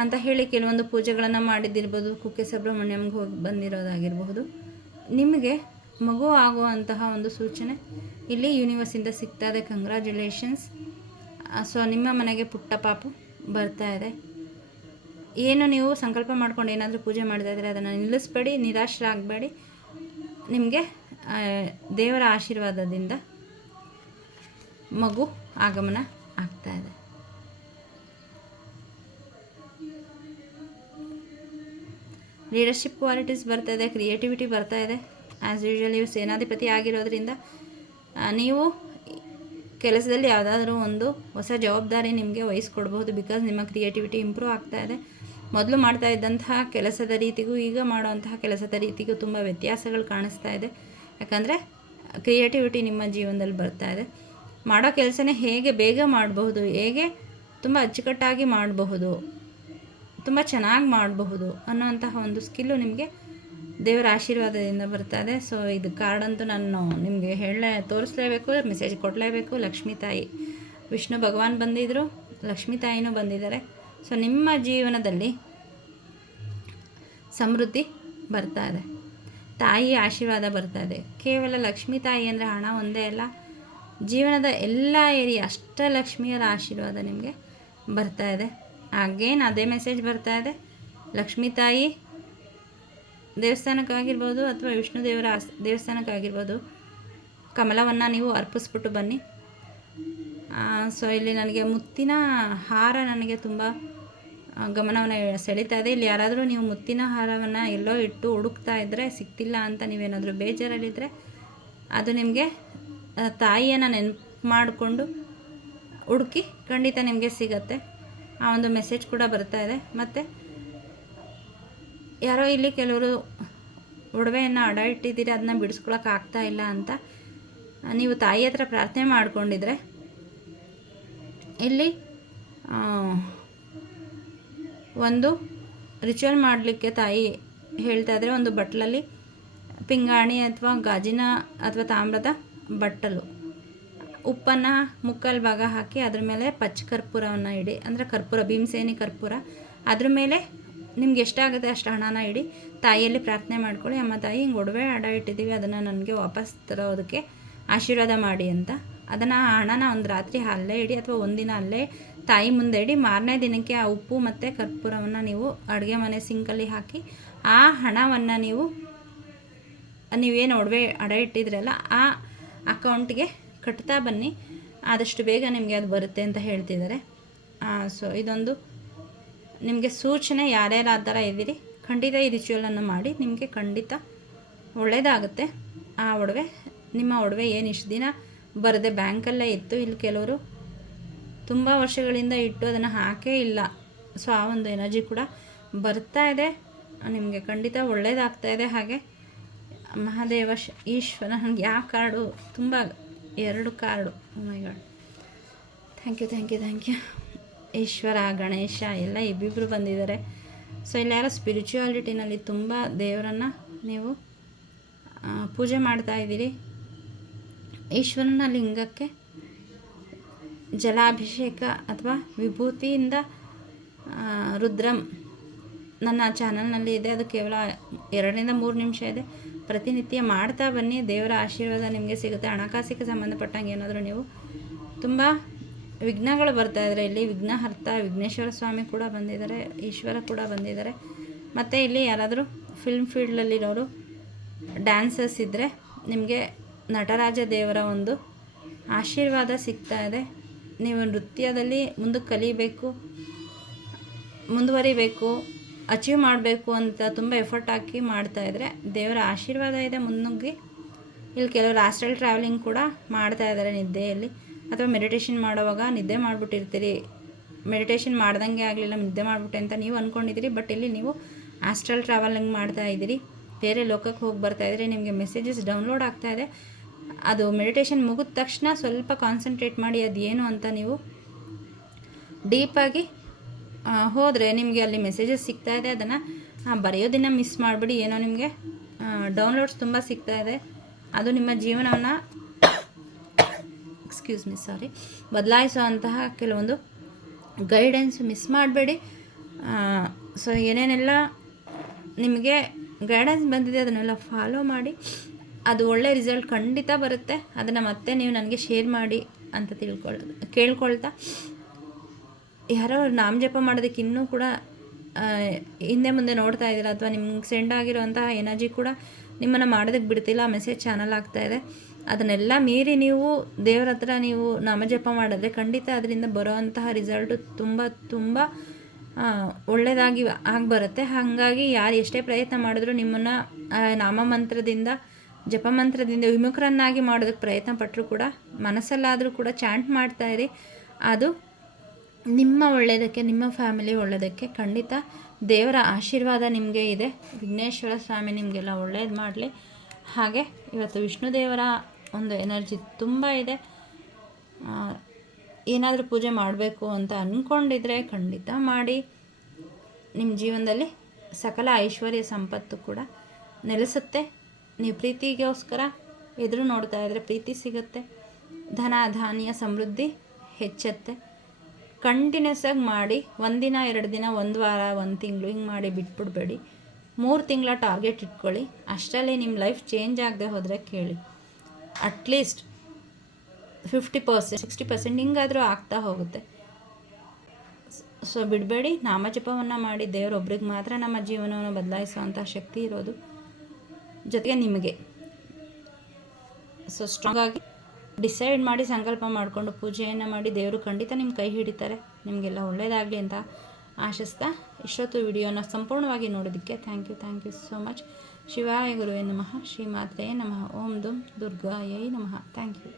ಅಂತ ಹೇಳಿ ಕೆಲವೊಂದು ಪೂಜೆಗಳನ್ನು ಮಾಡಿದ್ದಿರ್ಬೋದು, ಕುಕ್ಕೆ ಸುಬ್ರಹ್ಮಣ್ಯಂಗೆ ಹೋಗಿ ಬಂದಿರೋದಾಗಿರಬಹುದು. ನಿಮಗೆ ಮಗು ಆಗುವಂತಹ ಒಂದು ಸೂಚನೆ ಇಲ್ಲಿ ಯೂನಿವರ್ಸಿಂದ ಸಿಗ್ತಾ ಇದೆ. ಕಂಗ್ರ್ಯಾಚುಲೇಷನ್ಸ್. ಸೊ ನಿಮ್ಮ ಮನೆಗೆ ಪುಟ್ಟ ಪಾಪು ಬರ್ತಾ ಇದೆ. ಏನು ನೀವು ಸಂಕಲ್ಪ ಮಾಡ್ಕೊಂಡು ಏನಾದರೂ ಪೂಜೆ ಮಾಡ್ತಾ ಇದ್ದರೆ ಅದನ್ನು ನಿಲ್ಲಿಸಬೇಡಿ, ನಿರಾಶರಾಗಬೇಡಿ. ನಿಮಗೆ ದೇವರ ಆಶೀರ್ವಾದದಿಂದ ಮಗು ಆಗಮನ ಆಗ್ತಾ ಇದೆ. ಲೀಡರ್ಶಿಪ್ ಕ್ವಾಲಿಟೀಸ್ ಬರ್ತಾ ಇದೆ, ಕ್ರಿಯೇಟಿವಿಟಿ ಬರ್ತಾ ಇದೆ. ಆ್ಯಸ್ ಯೂಶ್ವಲ್ ಇವು ಸೇನಾಧಿಪತಿ ಆಗಿರೋದ್ರಿಂದ ನೀವು ಕೆಲಸದಲ್ಲಿ ಯಾವುದಾದ್ರೂ ಒಂದು ಹೊಸ ಜವಾಬ್ದಾರಿ ನಿಮಗೆ ವಹಿಸ್ಕೊಡ್ಬೋದು. ಬಿಕಾಸ್ ನಿಮ್ಮ ಕ್ರಿಯೇಟಿವಿಟಿ ಇಂಪ್ರೂವ್ ಆಗ್ತಾ ಇದೆ. ಮೊದಲು ಮಾಡ್ತಾ ಇದ್ದಂತಹ ಕೆಲಸದ ರೀತಿಗೂ ಈಗ ಮಾಡುವಂತಹ ಕೆಲಸದ ರೀತಿಗೂ ತುಂಬ ವ್ಯತ್ಯಾಸಗಳು ಕಾಣಿಸ್ತಾ ಇದೆ. ಯಾಕಂದರೆ ಕ್ರಿಯೇಟಿವಿಟಿ ನಿಮ್ಮ ಜೀವನದಲ್ಲಿ ಬರ್ತಾ ಇದೆ. ಮಾಡೋ ಕೆಲಸನೇ ಹೇಗೆ ಬೇಗ ಮಾಡಬಹುದು, ಹೇಗೆ ತುಂಬ ಅಚ್ಚುಕಟ್ಟಾಗಿ ಮಾಡಬಹುದು, ತುಂಬ ಚೆನ್ನಾಗಿ ಮಾಡಬಹುದು ಅನ್ನೋಂತಹ ಒಂದು ಸ್ಕಿಲ್ಲು ನಿಮಗೆ ದೇವರ ಆಶೀರ್ವಾದದಿಂದ ಬರ್ತಾ ಇದೆ. ಸೊ ಇದು ಕಾರ್ಡಂತೂ ನಾನು ನಿಮಗೆ ತೋರಿಸ್ಲೇಬೇಕು, ಮೆಸೇಜ್ ಕೊಡಲೇಬೇಕು. ಲಕ್ಷ್ಮೀ ತಾಯಿ, ವಿಷ್ಣು ಭಗವಾನ್ ಬಂದಿದ್ದರು, ಲಕ್ಷ್ಮೀ ತಾಯಿನೂ ಬಂದಿದ್ದಾರೆ. ಸೊ ನಿಮ್ಮ ಜೀವನದಲ್ಲಿ ಸಮೃದ್ಧಿ ಬರ್ತಾ ಇದೆ, ತಾಯಿ ಆಶೀರ್ವಾದ ಬರ್ತಾ ಇದೆ. ಕೇವಲ ಲಕ್ಷ್ಮೀ ತಾಯಿ ಅಂದರೆ ಹಣ ಒಂದೇ ಅಲ್ಲ, ಜೀವನದ ಎಲ್ಲ ಏರಿಯಾ ಅಷ್ಟಲಕ್ಷ್ಮಿಯರ ಆಶೀರ್ವಾದ ನಿಮಗೆ ಬರ್ತಾ ಇದೆ. ಅಗೇನ್ ಅದೇ ಮೆಸೇಜ್ ಬರ್ತಾ ಇದೆ. ಲಕ್ಷ್ಮೀ ತಾಯಿ ದೇವಸ್ಥಾನಕ್ಕಾಗಿರ್ಬೋದು ಅಥವಾ ವಿಷ್ಣು ದೇವರ ದೇವಸ್ಥಾನಕ್ಕಾಗಿರ್ಬೋದು ಕಮಲವನ್ನು ನೀವು ಅರ್ಪಿಸ್ಬಿಟ್ಟು ಬನ್ನಿ. ಸೊ ಇಲ್ಲಿ ನನಗೆ ಮುತ್ತಿನ ಹಾರ ನನಗೆ ತುಂಬ ಗಮನವನ್ನು ಸೆಳೀತಾ ಇದೆ. ಇಲ್ಲಿ ಯಾರಾದರೂ ನೀವು ಮುತ್ತಿನ ಹಾರವನ್ನು ಎಲ್ಲೋ ಇಟ್ಟು ಹುಡುಕ್ತಾ ಇದ್ದರೆ ಸಿಗ್ತಿಲ್ಲ ಅಂತ ನೀವೇನಾದರೂ ಬೇಜಾರಲ್ಲಿದ್ದರೆ ಅದು ನಿಮಗೆ ತಾಯಿಯನ್ನು ನೆನಪು ಮಾಡಿಕೊಂಡು ಹುಡುಕಿ ಖಂಡಿತ ನಿಮಗೆ ಸಿಗತ್ತೆ. ಆ ಒಂದು ಮೆಸೇಜ್ ಕೂಡ ಬರ್ತಾ ಇದೆ. ಮತ್ತು ಯಾರೋ ಇಲ್ಲಿ ಕೆಲವರು ಒಡವೆಯನ್ನು ಅಡ ಇಟ್ಟಿದ್ದೀರಿ, ಅದನ್ನ ಬಿಡಿಸ್ಕೊಳಕ್ಕೆ ಆಗ್ತಾ ಇಲ್ಲ ಅಂತ ನೀವು ತಾಯಿ ಹತ್ರ ಪ್ರಾರ್ಥನೆ ಮಾಡಿಕೊಂಡಿದ್ರೆ ಇಲ್ಲಿ ಒಂದು ರಿಚುವಲ್ ಮಾಡಲಿಕ್ಕೆ ತಾಯಿ ಹೇಳ್ತಾ ಇದ್ದರೆ ಒಂದು ಬಟ್ಲಲ್ಲಿ ಪಿಂಗಾಣಿ ಅಥವಾ ಗಾಜಿನ ಅಥವಾ ತಾಮ್ರದ ಬಟ್ಟಲು, ಉಪ್ಪನ್ನು ಮುಕ್ಕಾಲು ಭಾಗ ಹಾಕಿ ಅದ್ರ ಮೇಲೆ ಪಚ್ಚ ಕರ್ಪೂರವನ್ನು ಇಡಿ, ಅಂದರೆ ಕರ್ಪೂರ, ಭೀಮಸೇನಿ ಕರ್ಪೂರ, ಅದ್ರ ಮೇಲೆ ನಿಮ್ಗೆ ಎಷ್ಟಾಗುತ್ತೆ ಅಷ್ಟು ಹಣನ ಇಡಿ. ತಾಯಿಯಲ್ಲಿ ಪ್ರಾರ್ಥನೆ ಮಾಡ್ಕೊಳ್ಳಿ, ಅಮ್ಮ ತಾಯಿ ಹಿಂಗೆ ಒಡವೆ ಅಡ ಇಟ್ಟಿದ್ದೀವಿ, ಅದನ್ನು ನನಗೆ ವಾಪಸ್ ತರೋದಕ್ಕೆ ಆಶೀರ್ವಾದ ಮಾಡಿ ಅಂತ. ಅದನ್ನು ಆ ಹಣನ ಒಂದು ರಾತ್ರಿ ಅಲ್ಲೇ ಇಡಿ ಅಥವಾ ಒಂದಿನ ಅಲ್ಲೇ ತಾಯಿ ಮುಂದೆ ಇಡಿ. ಮಾರನೇ ದಿನಕ್ಕೆ ಆ ಉಪ್ಪು ಮತ್ತು ಕರ್ಪೂರವನ್ನು ನೀವು ಅಡುಗೆ ಮನೆ ಸಿಂಕಲ್ಲಿ ಹಾಕಿ ಆ ಹಣವನ್ನು ನೀವೇನು ಒಡವೆ ಅಡ ಇಟ್ಟಿದ್ರಲ್ಲ ಆ ಅಕೌಂಟ್ಗೆ ಕಟ್ತಾ ಬನ್ನಿ. ಆದಷ್ಟು ಬೇಗ ನಿಮಗೆ ಅದು ಬರುತ್ತೆ ಅಂತ ಹೇಳ್ತಿದ್ದಾರೆ. ಸೊ ಇದೊಂದು ನಿಮಗೆ ಸೂಚನೆ. ಯಾರ್ಯಾರು ಆ ಥರ ಇದ್ದೀರಿ ಖಂಡಿತ ಈ ರಿಚುವಲನ್ನು ಮಾಡಿ, ನಿಮಗೆ ಖಂಡಿತ ಒಳ್ಳೆಯದಾಗುತ್ತೆ. ಆ ಒಡವೆ, ನಿಮ್ಮ ಒಡವೆ ಏನು ಇಷ್ಟು ದಿನ ಬರದೆ ಬ್ಯಾಂಕಲ್ಲೇ ಇತ್ತು, ಇಲ್ಲಿ ಕೆಲವರು ತುಂಬ ವರ್ಷಗಳಿಂದ ಇಟ್ಟು ಅದನ್ನು ಹಾಕೇ ಇಲ್ಲ. ಸೊ ಆ ಒಂದು ಎನರ್ಜಿ ಕೂಡ ಬರ್ತಾ ಇದೆ, ನಿಮಗೆ ಖಂಡಿತ ಒಳ್ಳೆಯದಾಗ್ತಾ ಇದೆ. ಹಾಗೆ ಮಹಾದೇವ ಈಶ್ವರ, ನನಗೆ ಯಾವ ಕಾರ್ಡು ತುಂಬ 2 card, my God, thank you. Ishwara, Ganesha ಎಲ್ಲ ಇಬ್ಬಿಬ್ಬರು ಬಂದಿದ್ದಾರೆ. ಸೊ ಇಲ್ಲಿ ಯಾರೋ ಸ್ಪಿರಿಚುವಾಲಿಟಿನಲ್ಲಿ ತುಂಬ ದೇವರನ್ನು ನೀವು ಪೂಜೆ ಮಾಡ್ತಾ ಇದ್ದೀರಿ. ಈಶ್ವರನ ಲಿಂಗಕ್ಕೆ ಜಲಾಭಿಷೇಕ ಅಥವಾ ವಿಭೂತಿಯಿಂದ ರುದ್ರಂ ನನ್ನ ಚಾನಲ್ನಲ್ಲಿ ಇದೆ, ಅದು ಕೇವಲ 2-3 ನಿಮಿಷ ಇದೆ. ಪ್ರತಿನಿತ್ಯ ಮಾಡ್ತಾ ಬನ್ನಿ, ದೇವರ ಆಶೀರ್ವಾದ ನಿಮಗೆ ಸಿಗುತ್ತೆ. ಹಣಕಾಸಿಗೆ ಸಂಬಂಧಪಟ್ಟಂಗೆ ಏನಾದರೂ ನೀವು ತುಂಬ ವಿಘ್ನಗಳು ಬರ್ತಾಯಿದ್ರೆ, ಇಲ್ಲಿ ವಿಘ್ನಹರ್ತ ವಿಘ್ನೇಶ್ವರ ಸ್ವಾಮಿ ಕೂಡ ಬಂದಿದ್ದಾರೆ, ಈಶ್ವರ ಕೂಡ ಬಂದಿದ್ದಾರೆ. ಮತ್ತು ಇಲ್ಲಿ ಯಾರಾದರೂ ಫಿಲ್ಮ್ ಫೀಲ್ಡಲ್ಲಿರೋರು, ಡ್ಯಾನ್ಸರ್ಸ್ ಇದ್ದರೆ ನಿಮಗೆ ನಟರಾಜ ದೇವರ ಒಂದು ಆಶೀರ್ವಾದ ಸಿಗ್ತಾ ಇದೆ. ನೀವು ನೃತ್ಯದಲ್ಲಿ ಮುಂದಕ್ಕೆ ಕಲಿಬೇಕು, ಮುಂದುವರಿಬೇಕು, ಅಚೀವ್ ಮಾಡಬೇಕು ಅಂತ ತುಂಬ ಎಫರ್ಟ್ ಹಾಕಿ ಮಾಡ್ತಾಯಿದ್ರೆ ದೇವರ ಆಶೀರ್ವಾದ ಇದೆ ಮುನ್ನುಗ್ಗಿ. ಇಲ್ಲಿ ಕೆಲವರು ಆಸ್ಟ್ರಲ್ ಟ್ರಾವೆಲಿಂಗ್ ಕೂಡ ಮಾಡ್ತಾಯಿದ್ದಾರೆ ನಿದ್ದೆಯಲ್ಲಿ, ಅಥವಾ ಮೆಡಿಟೇಷನ್ ಮಾಡುವಾಗ ನಿದ್ದೆ ಮಾಡಿಬಿಟ್ಟಿರ್ತೀರಿ, ಮೆಡಿಟೇಷನ್ ಮಾಡ್ದಂಗೆ ಆಗಲಿಲ್ಲ, ನಿದ್ದೆ ಮಾಡಿಬಿಟ್ಟೆ ಅಂತ ನೀವು ಅಂದ್ಕೊಂಡಿದ್ದೀರಿ. ಬಟ್ ಇಲ್ಲಿ ನೀವು ಆಸ್ಟ್ರಲ್ ಟ್ರಾವೆಲಿಂಗ್ ಮಾಡ್ತಾಯಿದ್ದೀರಿ, ಬೇರೆ ಲೋಕಕ್ಕೆ ಹೋಗಿ ಬರ್ತಾಯಿದ್ರಿ, ನಿಮಗೆ ಮೆಸೇಜಸ್ ಡೌನ್ಲೋಡ್ ಆಗ್ತಾಯಿದೆ. ಅದು ಮೆಡಿಟೇಷನ್ ಮುಗಿದ ತಕ್ಷಣ ಸ್ವಲ್ಪ ಕಾನ್ಸಂಟ್ರೇಟ್ ಮಾಡಿ ಅದು ಏನು ಅಂತ ನೀವು ಡೀಪಾಗಿ ಹೋದರೆ ನಿಮಗೆ ಅಲ್ಲಿ ಮೆಸೇಜಸ್ ಸಿಗ್ತಾಯಿದೆ. ಅದನ್ನು ಬರೆಯೋದನ್ನು ಮಿಸ್ ಮಾಡಿಬಿಡಿ. ಏನೋ ನಿಮಗೆ ಡೌನ್ಲೋಡ್ಸ್ ತುಂಬ ಸಿಗ್ತಾಯಿದೆ, ಅದು ನಿಮ್ಮ ಜೀವನವನ್ನು ಬದಲಾಯಿಸುವಂತಹ ಕೆಲವೊಂದು ಗೈಡೆನ್ಸ್ ಮಿಸ್ ಮಾಡಬೇಡಿ. ಸೊ ಏನೇನೆಲ್ಲ ನಿಮಗೆ ಗೈಡೆನ್ಸ್ ಬಂದಿದೆ ಅದನ್ನೆಲ್ಲ ಫಾಲೋ ಮಾಡಿ, ಅದು ಒಳ್ಳೆ ರಿಸಲ್ಟ್ ಖಂಡಿತ ಬರುತ್ತೆ. ಅದನ್ನು ಮತ್ತೆ ನೀವು ನನಗೆ ಶೇರ್ ಮಾಡಿ ಅಂತ ಕೇಳ್ಕೊಳ್ತಾ, ಯಾರೋ ನಾಮ ಜಪ ಮಾಡೋದಕ್ಕೆ ಇನ್ನೂ ಕೂಡ ಹಿಂದೆ ಮುಂದೆ ನೋಡ್ತಾ ಇದ್ದೀರಾ, ಅಥವಾ ನಿಮ್ಗೆ ಸೆಂಡ್ ಆಗಿರೋಂತಹ ಎನರ್ಜಿ ಕೂಡ ನಿಮ್ಮನ್ನು ಮಾಡೋದಕ್ಕೆ ಬಿಡ್ತಿಲ್ಲ, ಮೆಸೇಜ್ ಚಾನಲ್ ಆಗ್ತಾಯಿದೆ. ಅದನ್ನೆಲ್ಲ ಮೀರಿ ನೀವು ದೇವರ ಹತ್ರ ನೀವು ನಾಮಜಪ ಮಾಡಿದ್ರೆ ಖಂಡಿತ ಅದರಿಂದ ಬರೋವಂತಹ ರಿಸಲ್ಟು ತುಂಬ ಒಳ್ಳೆಯದಾಗಿ ಬರುತ್ತೆ. ಹಾಗಾಗಿ ಯಾರು ಎಷ್ಟೇ ಪ್ರಯತ್ನ ಮಾಡಿದ್ರು ನಿಮ್ಮನ್ನು ನಾಮಮಂತ್ರದಿಂದ, ಜಪಮಂತ್ರದಿಂದ ವಿಮುಖರನ್ನಾಗಿ ಮಾಡೋದಕ್ಕೆ ಪ್ರಯತ್ನ ಪಟ್ಟರು ಕೂಡ ಮನಸ್ಸಲ್ಲಾದರೂ ಕೂಡ ಚಾಂಟ್ ಮಾಡ್ತಾಯಿರಿ. ಅದು ನಿಮ್ಮ ಒಳ್ಳೆಯದಕ್ಕೆ, ನಿಮ್ಮ ಫ್ಯಾಮಿಲಿ ಒಳ್ಳೆಯದಕ್ಕೆ ಖಂಡಿತ ದೇವರ ಆಶೀರ್ವಾದ ನಿಮಗೆ ಇದೆ. ವಿಘ್ನೇಶ್ವರ ಸ್ವಾಮಿ ನಿಮಗೆಲ್ಲ ಒಳ್ಳೇದು ಮಾಡಲಿ. ಹಾಗೆ ಇವತ್ತು ವಿಷ್ಣು ದೇವರ ಒಂದು ಎನರ್ಜಿ ತುಂಬ ಇದೆ. ಏನಾದರೂ ಪೂಜೆ ಮಾಡಬೇಕು ಅಂತ ಅಂದ್ಕೊಂಡಿದ್ರೆ ಖಂಡಿತ ಮಾಡಿ. ನಿಮ್ಮ ಜೀವನದಲ್ಲಿ ಸಕಲ ಐಶ್ವರ್ಯ ಸಂಪತ್ತು ಕೂಡ ನೆಲೆಸುತ್ತೆ. ನೀವು ಪ್ರೀತಿಗೋಸ್ಕರ ಎದುರು ನೋಡ್ತಾ ಇದ್ದರೆ ಪ್ರೀತಿ ಸಿಗುತ್ತೆ, ಧನ ಧಾನ್ಯ ಸಮೃದ್ಧಿ ಹೆಚ್ಚುತ್ತೆ. ಕಂಟಿನ್ಯೂಸ್ ಆಗಿ ಮಾಡಿ, 1 ದಿನ 2 ದಿನ 1 ವಾರ 1 ತಿಂಗಳು ಹಿಂಗೆ ಮಾಡಿ ಬಿಟ್ಬಿಡ್ಬೇಡಿ. 3 ತಿಂಗಳ ಟಾರ್ಗೆಟ್ ಇಟ್ಕೊಳ್ಳಿ. ಅಷ್ಟರಲ್ಲಿ ನಿಮ್ಮ ಲೈಫ್ ಚೇಂಜ್ ಆಗದೆ ಹೋದರೆ ಕೇಳಿ, ಅಟ್ಲೀಸ್ಟ್ 50%, 60% ಹಿಂಗಾದರೂ ಆಗ್ತಾ ಹೋಗುತ್ತೆ. ಸೊ ಬಿಡಬೇಡಿ, ನಾಮಜಪವನ್ನು ಮಾಡಿ. ದೇವರೊಬ್ರಿಗೆ ಮಾತ್ರ ನಮ್ಮ ಜೀವನವನ್ನು ಬದಲಾಯಿಸುವಂಥ ಶಕ್ತಿ ಇರೋದು, ಜೊತೆಗೆ ನಿಮಗೆ. ಸೊ ಸ್ಟ್ರಾಂಗಾಗಿ ಡಿಸೈಡ್ ಮಾಡಿ ಸಂಕಲ್ಪ ಮಾಡಿಕೊಂಡು ಪೂಜೆಯನ್ನು ಮಾಡಿ, ದೇವರು ಖಂಡಿತ ನಿಮ್ಮ ಕೈ ಹಿಡಿತಾರೆ. ನಿಮಗೆಲ್ಲ ಒಳ್ಳೆಯದಾಗಲಿ ಅಂತ ಆಶಿಸ್ತಾ, ಇಷ್ಟೊತ್ತು ವಿಡಿಯೋನ ಸಂಪೂರ್ಣವಾಗಿ ನೋಡೋದಕ್ಕೆ ಥ್ಯಾಂಕ್ ಯು ಸೋ ಮಚ್. ಶಿವಾಯ ಗುರುವೇ ನಮಃ, ಶ್ರೀಮಾತ್ರೇ ನಮಃ, ಓಂ ದುಂ ದುರ್ಗಾಯೈ ನಮಃ. Thank you.